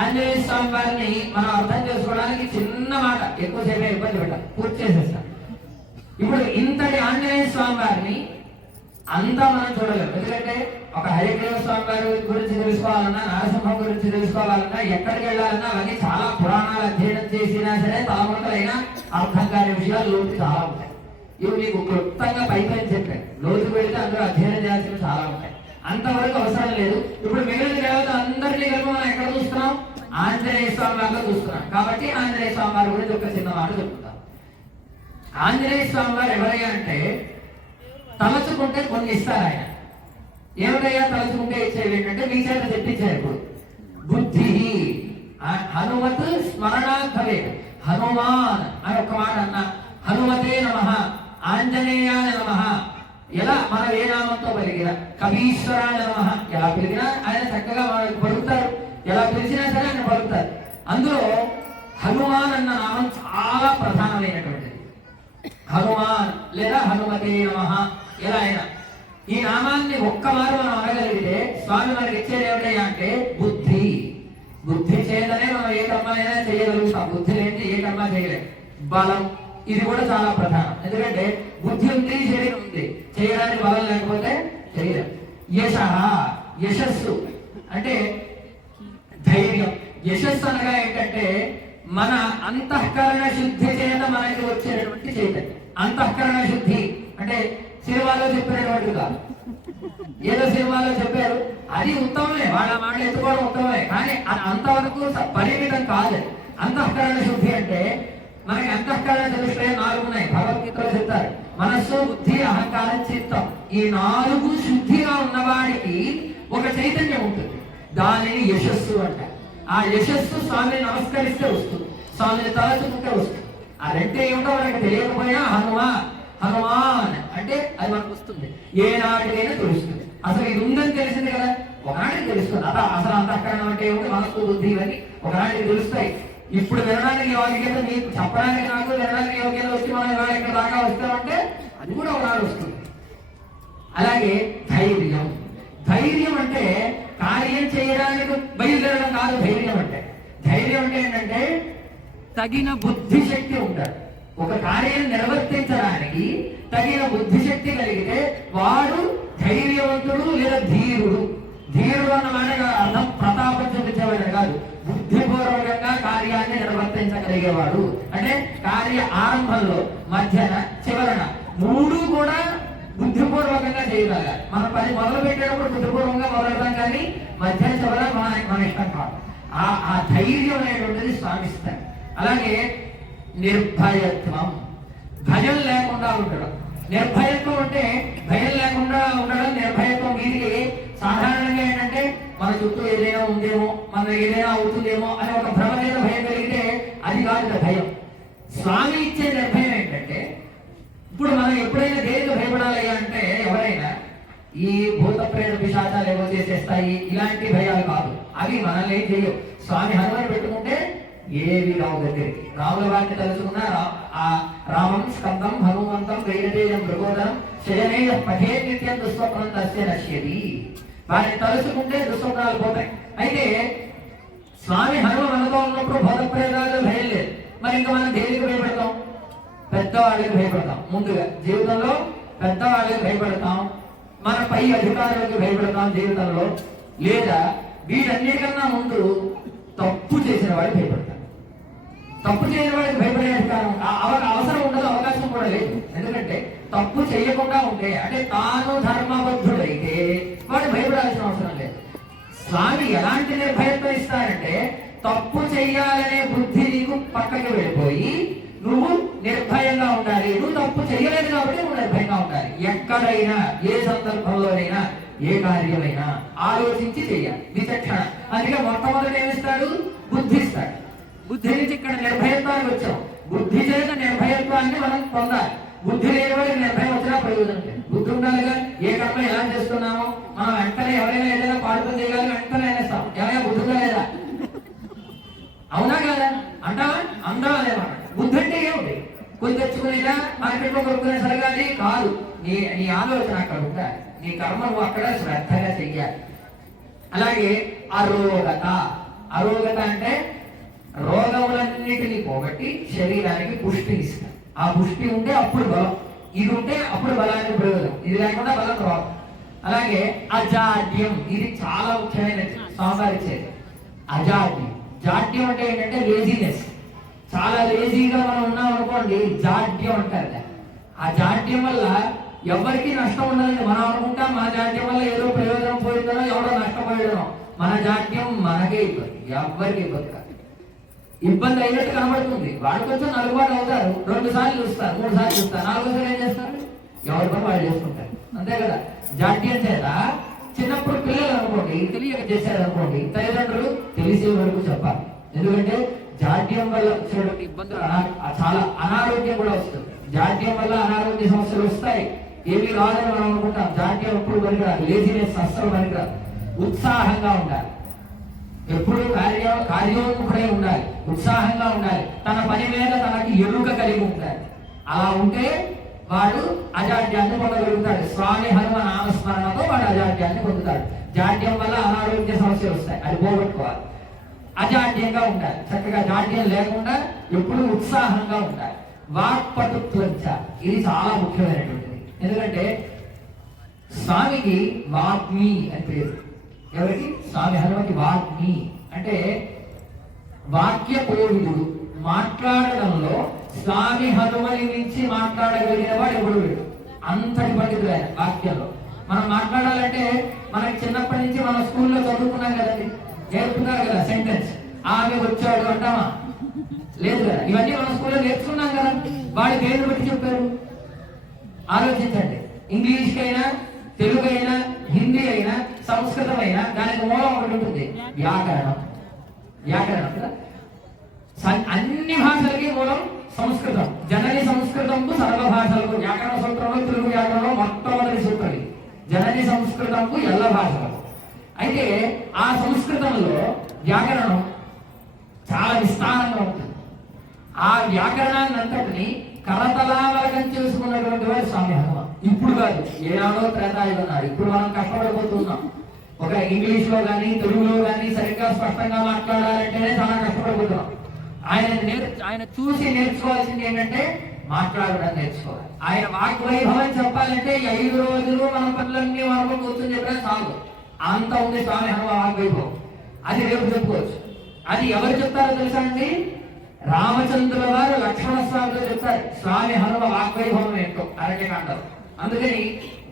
ఆంజనేయ స్వామి వారిని మనం అర్థం చేసుకోవడానికి చిన్న మాట, ఎక్కువసేపు ఇబ్బంది పెట్టాలి, పూర్తి చేసేస్తాం. ఇప్పుడు ఇంతటి ఆంజనేయ స్వామి వారిని అంతా మనం చూడలేము. ఎందుకంటే ఒక హయగ్రీవ స్వామి వారి గురించి తెలుసుకోవాలన్నా, నరసింహం గురించి తెలుసుకోవాలన్నా, ఎక్కడికి వెళ్ళాలన్నా అవన్నీ చాలా పురాణాలు అధ్యయనం చేసినా సరే తలమునకలైనా అర్థం కాని విషయాలు లోతు చాలా ఉంటాయి. ఇవి మీకు క్లుప్తంగా పైపైన చెప్పాను. లోతుకు వెళితే అందులో అధ్యయనం చేయాల్సినవి చాలా ఉంటాయి. అంతవరకు అవసరం లేదు. ఇప్పుడు మిగిలిన దేవతలు అందరినీ కలిపి మనం ఎక్కడ చూస్తున్నాం? ఆంజనేయ స్వామి వారిలో చూస్తున్నాం. కాబట్టి ఆంజనేయ స్వామి వారి గురించి ఒక చిన్న మాట చెప్తాం. ఆంజనేయ స్వామి వారు ఎవరయ్యా అంటే, తలచుకుంటే కొన్ని ఇస్తారు ఆయన. ఏమిటయ్యా తలచుకుంటే ఇచ్చేవి ఏంటంటే మీ చేత చెప్పించారు. ఇప్పుడు బుద్ధి హనుమత్ స్మరణార్థమే హనుమాన్ అని ఒక మాట అన్నా, హనుమతే నమః, ఆంజనేయాయ నమః. ఎలా మనం ఏ నామంతో పలికినా, కవీశ్వరాయ నమః ఎలా పిలిచినా ఆయన చక్కగా మనకు పలుకుతారు. ఎలా పిలిచినా సరే ఆయన పలుకుతారు. అందులో హనుమాన్ అన్న నామం చాలా ప్రధానమైనటువంటిది. హనుమాన్ లేదా హనుమతే నమః ఇలా అయినా ఈ నామాన్ని ఒక్కమారు మనం అనగలిగితే స్వామి మనకి ఇచ్చేది ఏమిటయ్యా అంటే బుద్ధి. బుద్ధి చేతనే మనం ఏ కర్మైనా చేయగలుగుతాం. బుద్ధి లేని ఏ కర్మ చేయలేం. బలం ఇది కూడా చాలా ప్రధానం. ఎందుకంటే బుద్ధి ఉంది, శరీరం ఉంది, చేయడానికి బలం లేకపోతే చేయలేం. యశ యశస్సు అంటే ధైర్యం. యశస్సు అనగా ఏంటంటే మన అంతఃకరణ శుద్ధి చేత మనకి వచ్చేటటువంటి చైతన్యం. అంతఃకరణ శుద్ధి అంటే సినిమాలో చెప్పినటువంటి కాదు, ఏదో సినిమాలో చెప్పారు అది ఉత్తమమే, వాళ్ళ మాటలు ఎత్తుకోవడం ఉత్తమమే, కానీ అది అంతవరకు పరిమితం కాదు. అంతఃకరణ శుద్ధి అంటే మనకి అంతఃకరణ దృష్టి 4 ఉన్నాయి. భగవద్గీతలో చెప్తారు మనస్సు, బుద్ధి, అహంకారం, చిత్తం. ఈ 4 శుద్ధిగా ఉన్నవాడికి ఒక చైతన్యం ఉంటుంది. దానిని యశస్సు అంటారు. ఆ యశస్సు స్వామిని నమస్కరిస్తే వస్తుంది, స్వామిని తలచుకుంటే వస్తుంది. ఆ రెండే ఏమిటో మనకి తెలియకపోయినా హనుమాన్ అంటే అది మనకు వస్తుంది, ఏ నాటికైనా తెలుస్తుంది. అసలు ఇది ఉందని తెలిసింది కదా, ఒకనాటికి తెలుస్తుంది. అసలు అంతఃకరణం అంటే ఏమిటి, మనస్సు, బుద్ధి ఇవన్నీ ఒకనాటికి తెలుస్తాయి. ఇప్పుడు వినడానికి యోగ్యత నీకు చెప్పడానికి నాకు వినడానికి యోగ్యత వచ్చి మనం ఇవాళ ఇక్కడ దాకా వస్తామంటే అది కూడా ఒకనాడు వస్తుంది. అలాగే ధైర్యం. ధైర్యం అంటే కార్యం చేయడానికి బయలుదేరడం కాదు. ధైర్యం అంటే ఏంటంటే తగిన బుద్ధిశక్తి ఉంటాడు. ఒక కార్యం నిర్వర్తించడానికి తగిన బుద్ధిశక్తి కలిగితే వాడు ధైర్యవంతుడు లేదా ధీరుడు. ధీరుడు అన్న మాట అర్థం ప్రతాపం చూపించేవాడు కాదు, బుద్ధిపూర్వకంగా కార్యాన్ని నిర్వర్తించగలిగేవాడు. అంటే కార్య ఆరంభంలో, మధ్యన, చివరన 3 కూడా బుద్ధిపూర్వకంగా చేయగలగాలి. మన పని మొదలు పెట్టేటప్పుడు బుద్ధిపూర్వకంగా మొదలెడతాం, కానీ మధ్య చివర మన ఇష్టం కాదు. ఆ ధైర్యం అనేటువంటిది స్వామిస్తాడు. అలాగే నిర్భయత్వం, భయం లేకుండా ఉండడం. నిర్భయత్వం అంటే భయం లేకుండా ఉండడం, నిర్భయత్వం. వీరికి సాధారణంగా ఏంటంటే మన చుట్టూ ఏదైనా ఉందేమో, మన ఏదైనా అవుతుందేమో అని ఒక భ్రమ మీద భయం కలిగితే అది కాదు భయం. స్వామి ఇచ్చే నిర్భయం ఏంటంటే ఇప్పుడు మనం ఎప్పుడైనా దేనికి భయపడాలి అంటే ఎవరైనా ఈ భూత ప్రేత పిశాచాలు ఏవో చేసేస్తాయి ఇలాంటి భయాలు కాదు, అవి మనల్ని ఏం చేయవు. స్వామి హనుమని పెట్టుకుంటే ఏవి రావు దగ్గరికి. రాముల వారిని తలుచుకున్న రామం స్కందం హనుమంతం వైరతేజం మృగోదరం శయనేయ పఠే నిత్యం దుస్వప్నం తస్య నశ్యతి. వారిని తలుచుకుంటే దుస్వప్నాలు పోతాయి. అయితే స్వామి హనుమ మనతో ఉన్నప్పుడు భూత ప్రేతాలు భయం లేదు. మరి ఇంకా మనం దేనికి భయపడతాం? పెద్దవాళ్ళకి భయపడతాం. ముందుగా జీవితంలో పెద్దవాళ్ళకి భయపడతాం, మన పై అధికారులకు భయపడతాం జీవితంలో. లేదా వీటన్నిటికన్నా ముందు తప్పు చేసిన వాడికి భయపడతాం. తప్పు చేయని వాడికి భయపడే అధికారం అవసరం ఉండదు, అవకాశం కూడా లేదు. ఎందుకంటే తప్పు చేయకుండా ఉంటే, అంటే తాను ధర్మబద్ధుడైతే వాడు భయపడాల్సిన అవసరం లేదు. స్వామి ఎలాంటి నిర్భయత్వం ఇస్తారంటే తప్పు చెయ్యాలనే బుద్ధి నీకు పక్కకి వెళ్ళిపోయి నువ్వు నిర్భయంగా ఉండాలి. నువ్వు తప్పు చేయలేదు కాబట్టి నువ్వు నిర్భయంగా ఉండాలి. ఎక్కడైనా, ఏ సందర్భంలోనైనా, ఏ కార్యమైనా ఆలోచించి చెయ్యాలి, విచక్షణ. అందుకే మొట్టమొదటి ఏమిస్తాడు? బుద్ధి ఇస్తాడు. బుద్ధి నుంచి ఇక్కడ నిర్భయత్వానికి వచ్చాం. బుద్ధి చేత నిర్భయత్వాన్ని మనం పొందాలి. బుద్ధి లేని వాడికి నిర్భయం వచ్చినా ప్రయోజనం లేదు. బుద్ధి ఉండాలిగా. ఏ కర్మ ఎలా చేస్తున్నామో మనం వెంటనే ఎవరైనా ఏదైనా పాడుకుని చేయగలిగి వెంటనే అనేస్తాం. ఎవరైనా బుద్ధి ఉందా లేదా? అవునా కదా? అంటావా? అందరూ అదేమాట. బుద్ధి అంటే ఏమిటి? కొని తెచ్చుకునేదా, మార్కెట్లో కొనుక్కునే సరిగాది కాదు. నీ ఆలోచన అక్కడ ఉండాలి. నీ కర్మ నువ్వు అక్కడ శ్రద్ధగా చెయ్యాలి. అలాగే అరోగత. అరోగత అంటే రోగములన్నిటినీ పోగొట్టి శరీరానికి పుష్టి ఇస్తాం. ఆ పుష్టి ఉంటే అప్పుడు బలం, ఇది ఉంటే అప్పుడు బలానికి ప్రయోజనం, ఇది లేకుండా బలం రాదు. అలాగే అజాడ్యం, ఇది చాలా ముఖ్యమైనది స్వామివారి ఇచ్చేది. అజాడ్యం. జాడ్యం అంటే ఏంటంటే లేజీనెస్. చాలా లేజీగా మనం ఉన్నాం అనుకోండి, జాడ్యం అంటారు. ఆ జాడ్యం వల్ల ఎవరికి నష్టం ఉండదండి. మనం అనుకుంటాం మన జాడ్యం వల్ల ఏదో ప్రయోజనం పోయిందనో ఎవడో నష్టపోయాడనో. మన జాడ్యం మనకే ఇబ్బంది, ఎవరికి ఇబ్బంది కాదు. ఇబ్బంది అయినట్టు కనబడుతుంది. వాడు కొంచెం నలుగుబాటు అవుతారు, 2 సార్లు చూస్తారు, 3 సార్లు చూస్తారు, 4 ఏం చేస్తారు? ఎవరి పని వాళ్ళు చేసుకుంటారు, అంతే కదా. జాడ్యం చేత చిన్నప్పుడు పిల్లలు అనుకోండి తెలియక చేశారు అనుకోండి, తల్లిదండ్రులు తెలిసే వరకు చెప్పాలి. ఎందుకంటే జాడ్యం వల్ల వచ్చేటువంటి ఇబ్బందులు చాలా అనారోగ్యం కూడా వస్తుంది. జాడ్యం వల్ల అనారోగ్య సమస్యలు వస్తాయి. ఏమి రాదని మనం అనుకుంటాం. జాడ్యం ఎప్పుడు పనికిరాదు. లేజినెస్ అస్సలు పనికిరాదు. ఉత్సాహంగా ఉండాలి, ఎప్పుడు కార్యోన్ముఖుడై ఉండాలి, ఉత్సాహంగా ఉండాలి, తన పని మీద తనకి ఎరుక కలిగి ఉండాలి. అలా ఉంటే వాడు అజాడ్యాన్ని పొందగలుగుతాడు. స్వామి హనుమ నామస్మరణతో వాడు అజాడ్యాన్ని పొందుతాడు. జాడ్యం వల్ల అనారోగ్య సమస్యలు వస్తాయి, అది పోగొట్టుకోవాలి. అజాడ్యంగా ఉండాలి, చక్కగా జాడ్యం లేకుండా ఎప్పుడు ఉత్సాహంగా ఉండాలి. వాక్పటుత్వంచ, ఇది చాలా ముఖ్యమైనటువంటిది. ఎందుకంటే స్వామికి వాగ్మి అని పేరు. ఎవరికి? స్వామి హనుమకి వాగ్మి అంటే వాక్య కోవిదుడు. మాట్లాడడంలో స్వామి హనుమని నుంచి మాట్లాడగలిగిన వాడు ఎవడు వీడు. అంతటి పండితుడు ఆయన వాక్యంలో. మనం మాట్లాడాలంటే మనకి చిన్నప్పటి నుంచి మన స్కూల్లో చదువుకున్నాం కదండి, నేర్పుతున్నారు కదా సెంటెన్స్. ఆమె వచ్చాడు అంటామా? లేదు కదా. ఇవన్నీ మన స్కూల్లో నేర్చుకున్నాం కదా. వాడి పేరు బట్టి చెప్పారు. ఆలోచించండి. ఇంగ్లీష్ అయినా, తెలుగు అయినా, హిందీ అయినా, సంస్కృతం అయినా దానికి మూలం ఒకటి ఉంటుంది, వ్యాకరణం. వ్యాకరణం కదా. అన్ని భాషలకి మూలం సంస్కృతం. జనని సంస్కృతంకు సర్వ భాషలకు. వ్యాకరణ సూత్రంలో తెలుగు వ్యాకరణంలో మొట్టమొదటి సూత్రం ఇది. జనని సంస్కృతంకు ఎల్ల భాషలకు. అయితే ఆ సంస్కృతంలో వ్యాకరణం చాలా విస్తారంగా ఉంటుంది. ఆ వ్యాకరణాన్ని అంతటిని కరతలామలకం చేసుకున్నటువంటి వాడు స్వామి హనుమ. ఇప్పుడు కాదు, ఏనాడో త్రేతాయుగం నాడు. ఇప్పుడు మనం కష్టపడిపోతున్నాం. ఒక ఇంగ్లీష్ లో కానీ తెలుగులో కానీ సరిగ్గా స్పష్టంగా మాట్లాడాలంటేనే చాలా కష్టపడిపోతున్నాం. ఆయన చూసి నేర్చుకోవాల్సింది ఏంటంటే మాట్లాడడం నేర్చుకోవాలి. ఆయన వాగ్వైభవం చెప్పాలంటే 5 రోజులు మన పనులన్నీ వరకు కూర్చొని చెప్పినా చాలు. అంత ఉంది స్వామి హనుమ వాగ్వైభవం. అది రేపు చెప్పుకోవచ్చు. అది ఎవరు చెప్తారో తెలుసా అండి? రామచంద్రుల వారు లక్ష్మణ స్వామితో చెప్తారు స్వామి హనుమ వాగ్వైభవం ఏంటో అరణ్యకాండలో. అందుకని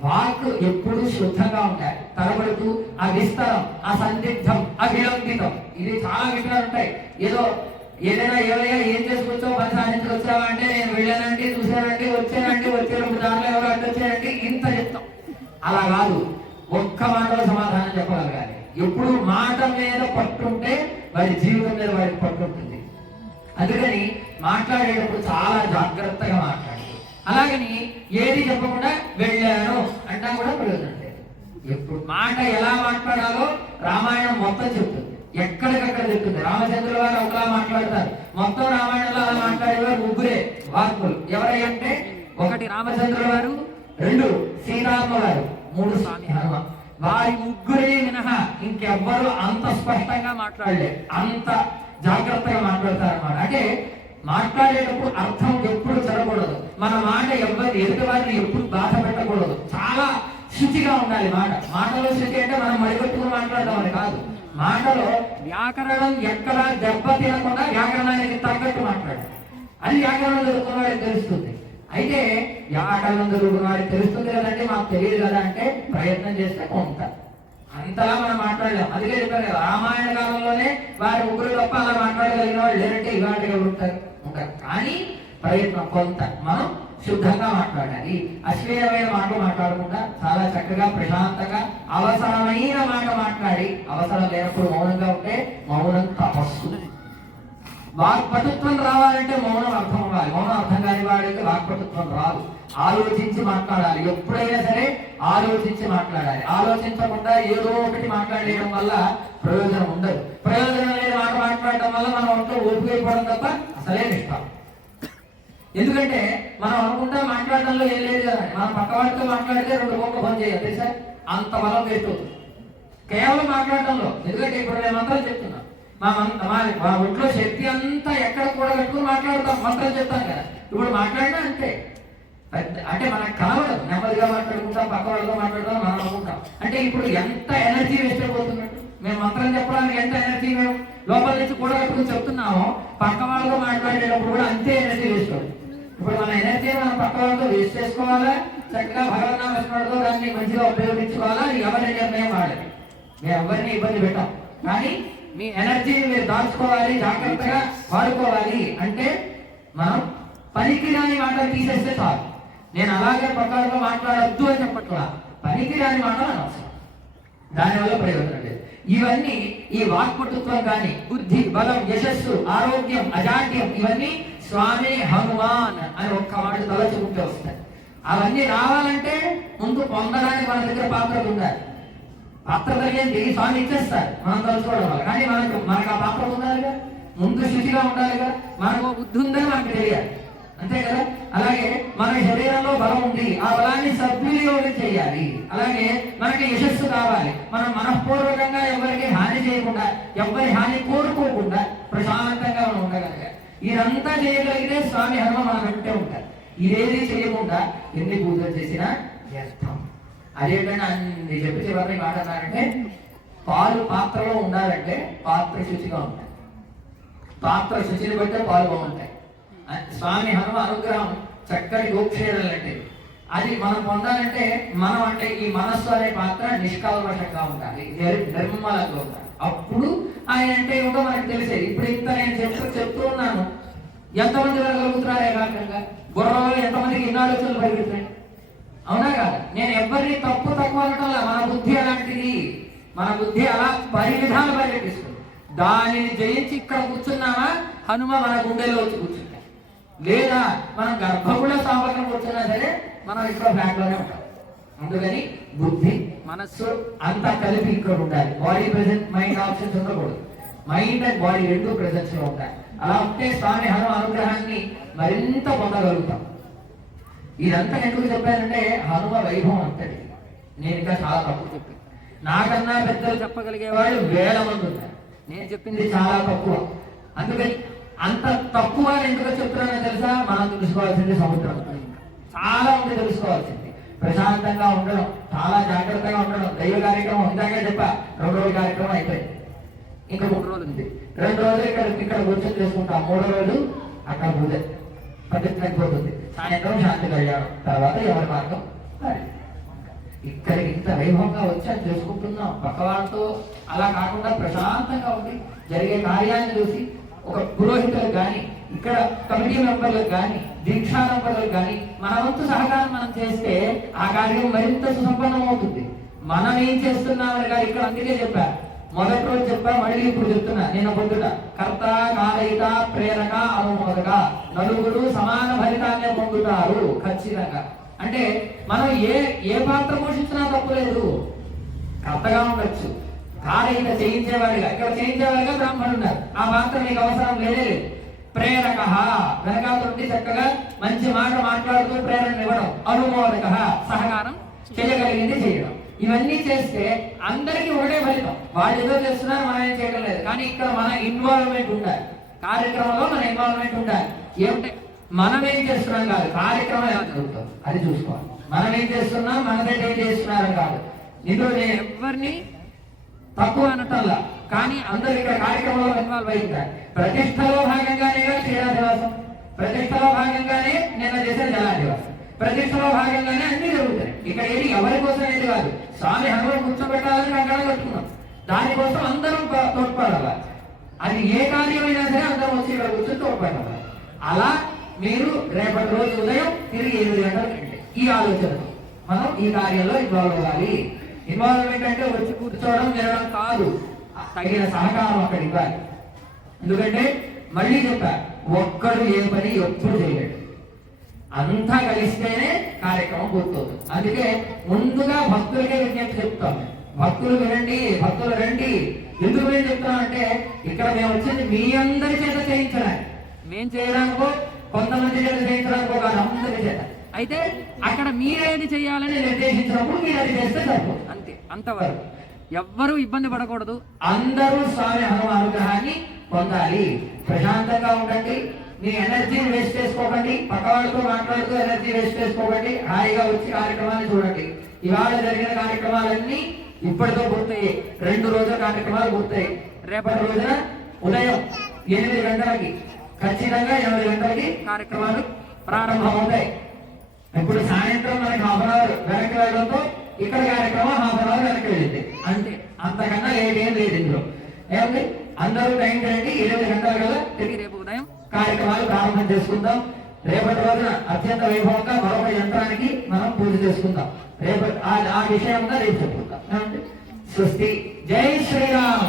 వాక్ ఎప్పుడు శుద్ధంగా ఉంటాయి. తరబడుతూ ఆ విస్తరం, ఆ సందిగ్ధం, ఆ విలంబితం, ఇది చాలా విషయాలు ఉంటాయి. ఏదైనా ఎవరైనా ఏం చేసుకొచ్చో పని సాధించుకొచ్చావా అంటే నేను వెళ్ళానండి, చూశానండి, వచ్చేటప్పుడు దాంట్లో ఎవరు అడ్డొచ్చారండి, ఇంత చెప్తాం. అలా కాదు, ఒక్క మాటలో సమాధానం చెప్పగలగాలి. ఎప్పుడు మాట మీద పట్టుంటే వాడి జీవితం మీద వాడికి పట్టుంటుంది. అందుకని మాట్లాడేటప్పుడు చాలా జాగ్రత్తగా మాట్లాడాలి. అలాగని ఏది చెప్పకుండా వెళ్ళాను అంటా కూడా ప్రయోజనం లేదు. ఎప్పుడు మాట ఎలా మాట్లాడాలో రామాయణం మొత్తం చెప్తుంది, ఎక్కడికక్కడ చెప్తుంది. రామచంద్రుల వారు ఒకలా మాట్లాడతారు. మొత్తం రామాయణంలో అలా మాట్లాడేవారు ముగ్గురే వాక్కులు. ఎవరంటే 1 రామచంద్రుల వారు, 2 సీతారామ వారు, 3 స్వామి హనుమ. వారి ముగ్గురే మినహా ఇంకెవ్వరు అంత స్పష్టంగా మాట్లాడలేదు, అంత జాగ్రత్తగా మాట్లాడతారు అన్నమాట. అంటే మాట్లాడేటప్పుడు అర్థం ఎప్పుడు చెడకూడదు. మన మాట ఎదుటి వారిని ఎప్పుడు బాధ పెట్టకూడదు. చాలా శుచిగా ఉండాలి మాట. మాటలో శుచి అంటే మనం మడిగొట్టుకుని మాట్లాడడం అని కాదు. మాటలో వ్యాకరణం ఎక్కడా దెబ్బ తినకుండా వ్యాకరణానికి తగ్గట్టు మాట్లాడాలి. అది వ్యాకరణం చదువుకున్న వాడికి తెలుస్తుంది. అయితే వ్యాకరణం చదువుకున్న వాడికి తెలుస్తుంది కదంటే మాకు తెలియదు కదా అంటే ప్రయత్నం చేస్తే కొంత అంతలా మనం మాట్లాడలేం. అందుకే చెప్పారు కదా, రామాయణ కాలంలోనే వారి ముగ్గురు తప్ప అలా మాట్లాడగలిగిన వాళ్ళు లేదంటే ఇవాటిగా ఉంటారు. కానీ ప్రయత్నం కొంత మనం శుద్ధంగా మాట్లాడాలి. అశ్లీలమైన మాట మాట్లాడకుండా చాలా చక్కగా ప్రశాంతంగా అవసరమైన మాట మాట్లాడి, అవసరం లేనప్పుడు మౌనంగా ఉంటే మౌనం తపస్సు. వాక్పటుత్వం రావాలంటే మౌనం అర్థం అవ్వాలి. మౌనం అర్థం కాని వాడికి వాక్పటుత్వం రాదు. ఆలోచించి మాట్లాడాలి. ఎప్పుడైనా సరే ఆలోచించి మాట్లాడాలి. ఆలోచించకుండా ఏదో ఒకటి మాట్లాడేయడం వల్ల ప్రయోజనం ఉండదు. ప్రయోజనం లేని మాట మాట్లాడటం వల్ల మనం ఒంట్లో ఓపికైపోవడం తప్ప అసలే నిష్ఠం. ఎందుకంటే మనం అనుకుంటా మాట్లాడడంలో ఏం లేదు కదా. మనం పక్క వాటితో మాట్లాడితే 2 గంటలు పని చేయాలి తెలుసా, అంత బలం వేస్ట్ అవుతుంది కేవలం మాట్లాడటంలో. ఎందుకంటే ఇప్పుడు నేను మంత్రం చెప్తున్నా, మా ఒంట్లో శక్తి అంతా ఎక్కడ కూడా కట్టుకుని మాట్లాడతాం, మంత్రం చెప్తాం కదా. ఇప్పుడు మాట్లాడినా అంతే, అంటే మనకు కలవడం, నెమ్మదిగా మాట్లాడుకుంటాం, పక్క వాళ్ళతో మాట్లాడడం మనం అనుకుంటాం. అంటే ఇప్పుడు ఎంత ఎనర్జీ వేస్ట్ అయిపోతున్నట్టు. మేము మంత్రం చెప్పడానికి ఎంత ఎనర్జీ మేము లోపల నుంచి కూడా కట్టుకుని చెప్తున్నామో, పక్క వాళ్ళతో మాట్లాడేటప్పుడు కూడా అంతే ఎనర్జీ వేస్ట్ అవుతుంది. ఇప్పుడు మన ఎనర్జీ మనం పక్క వాళ్ళతో వేస్ట్ చేసుకోవాలా, చక్కగా భగవన్నామస్మరణతో దాన్ని మంచిగా ఉపయోగించుకోవాలా, ఎవరి నిర్ణయం వాడాలి. మేము ఎవరిని ఇబ్బంది పెట్టాం. కానీ మీ ఎనర్జీని మీరు దాచుకోవాలి, జాగ్రత్తగా వాడుకోవాలి. అంటే మనం పనికి రాని మాటలు తీసేస్తే చాలు. నేను అలాగే పక్కలతో మాట్లాడొద్దు అని చెప్పట్లా, పనికి రాని మాటలు అనవసరం, దానివల్ల ప్రయోజనం లేదు. ఇవన్నీ ఈ వాక్పటుత్వం కానీ, బుద్ధి, బలం, యశస్సు, ఆరోగ్యం, అజాడ్యం, ఇవన్నీ స్వామి హనుమాన్ అని ఒక్క మాట తలచుకుంటూ వస్తాయి. అవన్నీ రావాలంటే ముందు పొందడానికి మన దగ్గర పాత్ర ఉండాలి. పాత్ర కలిగింది స్వామి ఇచ్చేస్తారు మనం తలుచుకోవడం వల్ల. కానీ మనకు ఆ పాత్ర ఉండాలిగా, ముందు శుచిగా ఉండాలిగా. మనకు బుద్ధి ఉందని మనకు తెలియాలి. అంతే కదా. అలాగే మన శరీరంలో బలం ఉంది, ఆ బలాన్ని సద్వినియోగం చేయాలి. అలాగే మనకి యశస్సు కావాలి, మనం మనఃపూర్వకంగా ఎవరికి హాని చేయకుండా, ఎవరి హాని కోరుకోకుండా ప్రశాంతంగా మనం ఉండగలగాలి. ఇదంతా చేయగలిగితే స్వామి హనుమ మన వెంటే ఉంటారు. ఇదేది చేయకుండా ఎన్ని పూజలు చేసినా వ్యర్థం. అదేంటంటే అన్ని చెప్పి చివరిని మాట అన్నారంటే, పాలు పాత్రలో ఉండాలంటే పాత్ర శుచిగా ఉంటాయి, పాత్ర శుచిని బట్టే పాలు బాగుంటాయి. స్వామి హనుమ అనుగ్రహం చక్కటి గోక్షేరం అంటే అది మనం పొందాలంటే మనం అంటే ఈ మనస్సు అనే పాత్ర నిష్కల్మషంగా ఉండాలి, నిర్మలంగా ఉండాలి. అప్పుడు ఆయన అంటే ఏమిటో మనకు తెలిసేది. ఇప్పుడు ఇంత నేను చెప్తూ ఉన్నాను, ఎంతమంది వెళ్ళగలుగుతున్నారు ఏకాగ్రంగా? బుర్రలో ఎంతమందికి ఇన్ని ఆలోచనలు పరిగెడుతున్నాయి? అవునా కాదు? నేను ఎవరిని తక్కువ అనటంలా. మన బుద్ధి అలాంటిది, మన బుద్ధి అలా పరివిధాలు పరిగెట్టిస్తుంది. దానిని జయించి ఇక్కడ కూర్చున్నామా, హనుమ మన గుండెలో వచ్చి కూర్చుంటాం. లేదా మనం గర్భగుడ సాంబకం కూర్చున్నా సరే మనం ఇక్కడ ఫ్లాట్ లోనే ఉంటాం. అందుకని బుద్ధి మనస్సు అంతా కలిపి ఇక్కడ ఉండాలి. బాడీ ప్రెసెంట్, మైండ్ ఆప్షన్స్ ఉండకూడదు. మైండ్ అండ్ బాడీ రెండు ప్రెసెన్స్ లో ఉంటాయి. అలా ఉంటే స్వామి హనుమ అనుగ్రహాన్ని మరింత పొందగలుగుతాం. ఇదంతా ఎందుకు చెప్పానంటే హనుమ వైభవం అంతటి. నేను ఇంకా చాలా తక్కువ చెప్పాను. నాకన్నా పెద్దలు చెప్పగలిగే వాళ్ళు వేల మంది ఉన్నారు, నేను చెప్పింది చాలా తక్కువ. అందుకని అంత తక్కువ ఎందుకు చెప్తున్నానో తెలుసా? మనం తెలుసుకోవాల్సింది సముద్రం, చాలా ఉంది తెలుసుకోవాల్సింది. ప్రశాంతంగా ఉండడం, చాలా జాగ్రత్తగా ఉండడం. దైవ కార్యక్రమం ఇందాకే చెప్పా, 2 రోజుల కార్యక్రమం అయిపోయింది, ఇంకా 3 రోజులు ఉంది. 2 రోజులు ఇక్కడ కూర్చొని చేసుకుంటాం, 3 రోజులు అక్కడ పూజ పద్ధతి అయిపోతుంది. సాయంత్రం శాంతి కళ్యాణం, తర్వాత ఎవరి మార్గం ఇక్కడికి ఇంత వైభవంగా వచ్చి అది చేసుకుంటున్నాం. పక్క వాళ్ళతో అలా కాకుండా ప్రశాంతంగా ఉండి జరిగే కార్యాన్ని చూసి ఒక పురోహితులకు కానీ, ఇక్కడ కమిటీ మెంబర్లకు కానీ, దీక్షా మెంబర్లకు కానీ మన వంతు సహకారం మనం చేస్తే ఆ కార్యం మరింత సుసంపన్నం అవుతుంది. మనం ఏం చేస్తున్నామని గారు ఇక్కడ అందుకే చెప్పా, మొదటి రోజు చెప్పా, మళ్ళీ ఇప్పుడు చెప్తున్నా. నేను పొద్దుట కర్త, కారయిత, ప్రేరక, అనుమోదక, నలుగురు సమాన ఫలితాన్ని పొందుతారు ఖచ్చితంగా. అంటే మనం ఏ పాత్ర పోషించినా తప్పులేదు. కర్తగా ఉండొచ్చు, కారయిత చేయించేవాడిగా, ఇక్కడ చేయించేవాడిగా బ్రాహ్మణుడు ఉన్నారు, ఆ పాత్ర మీకు అవసరం లేదే లేదు. ప్రేరక, వెనకాలండి చక్కగా మంచి మాట మాట్లాడుతూ ప్రేరణ ఇవ్వడం. అనుమోదక, సహకారం చేయగలిగింది చేయడం. ఇవన్నీ చేస్తే అందరికీ ఒకటే ఫలితం. వాళ్ళు ఏదో చేస్తున్నారు, మనం ఏం చేయడం లేదు. కానీ ఇక్కడ మన ఇన్వాల్వ్మెంట్ ఉండాలి, కార్యక్రమంలో మన ఇన్వాల్వ్మెంట్ ఉండాలి. ఏమిటి మనం ఏం చేస్తున్నాం కాదు, కార్యక్రమం ఎలా జరుగుతుంది అది చూసుకోవాలి. మనం ఏం చేస్తున్నాం, మన దగ్గర ఏం చేస్తున్నారని కాదు. ఇందులో నేను ఎవరిని తక్కువ అనటంలా, కానీ అందరూ ఇక్కడ కార్యక్రమంలో ఇన్వాల్వ్ అయ్యింటారు. ప్రతిష్టలో భాగంగానే క్షీరాదివాసం, ప్రతిష్టలో భాగంగానే నిన్న చేసిన జలాదివాసం, ప్రతిష్టలో భాగంగానే అన్ని జరుగుతాయి. ఇక్కడ ఏది ఎవరి కోసం ఏది కాదు. స్వామి హనుమను కూర్చోబెట్టాలని కంగారు కట్టుకున్నాం, దానికోసం అందరం తోడ్పడాలి. అది ఏ కార్యమైనా సరే అందరం వచ్చి ఇక్కడ కూర్చొని తోడ్పడాలి. అలా మీరు రేపటి రోజు ఉదయం తిరిగి 8 గంటలకి ఈ ఆలోచనతో మనం ఈ కార్యంలో ఇన్వాల్వ్ అవ్వాలి. ఇన్వాల్వ్మెంట్ అంటే వచ్చి కూర్చోవడం వినడం కాదు, తగిన సహకారం అక్కడ ఇవ్వాలి. ఎందుకంటే మళ్ళీ చెప్పా, ఒక్కడు ఏ పని ఎప్పుడు చేయలేడు, అంతా కలిస్తేనే కార్యక్రమం పూర్తవుతుంది. అందుకే ముందుగా భక్తులకే విజ్ఞప్తి చెప్తాం, భక్తులు వినండి, భక్తులు రండి. ఎందుకు మేము చెప్తామంటే ఇక్కడ మేము వచ్చింది మీ అందరి చేత చేయించడానికి, మేము చేయడానికో కొంతమంది చేత చేయించడానికో కాదు, అందరి చేత. అయితే అక్కడ మీరేది చేయాలని నిర్దేశించినప్పుడు మీరు అది చేస్తే సరిపోతుంది, అంతే. అంతవరకు ఎవ్వరూ ఇబ్బంది పడకూడదు, అందరూ స్వామి హనుమ అనుగ్రహాన్ని పొందాలి. ప్రశాంతంగా ఉండండి, మీ ఎనర్జీని వేస్ట్ చేసుకోకండి, పక్కవాళ్ళతో మాట్లాడుతూ ఎనర్జీ వేస్ట్ చేసుకోకండి. హాయిగా వచ్చి కార్యక్రమాన్ని చూడండి. ఇవాళ జరిగిన కార్యక్రమాలన్నీ ఇప్పటితో పూర్తయ్యాయి, 2 రోజుల కార్యక్రమాలు పూర్తయ్యాయి. రేపటి రోజున ఉదయం 8 గంటలకి ఖచ్చితంగా 8 గంటలకి కార్యక్రమాలు ప్రారంభమవుతాయి. ఇప్పుడు సాయంత్రం మనకి 1/2 అవర్ వెనక్కి వెళ్ళడంతో ఇక్కడ కార్యక్రమం 1/2 అవర్ వెనక్కి వెళ్ళింది, అంతే. అంతకన్నా ఏం లేదు ఇందులో. ఏమండి, అందరూ టైం రండి, 8 గంటల కదా తిరిగి రేపు ఉదయం కార్యక్రమాలు ప్రారంభం చేసుకుందాం. రేపటి రోజున అత్యంత వైభవంగా మరొక యంత్రానికి మనం పూజ చేసుకుందాం. రేపటి ఆ విషయంగా రేపు చెప్పుకుందాం. స్వస్తి. జై శ్రీరామ్.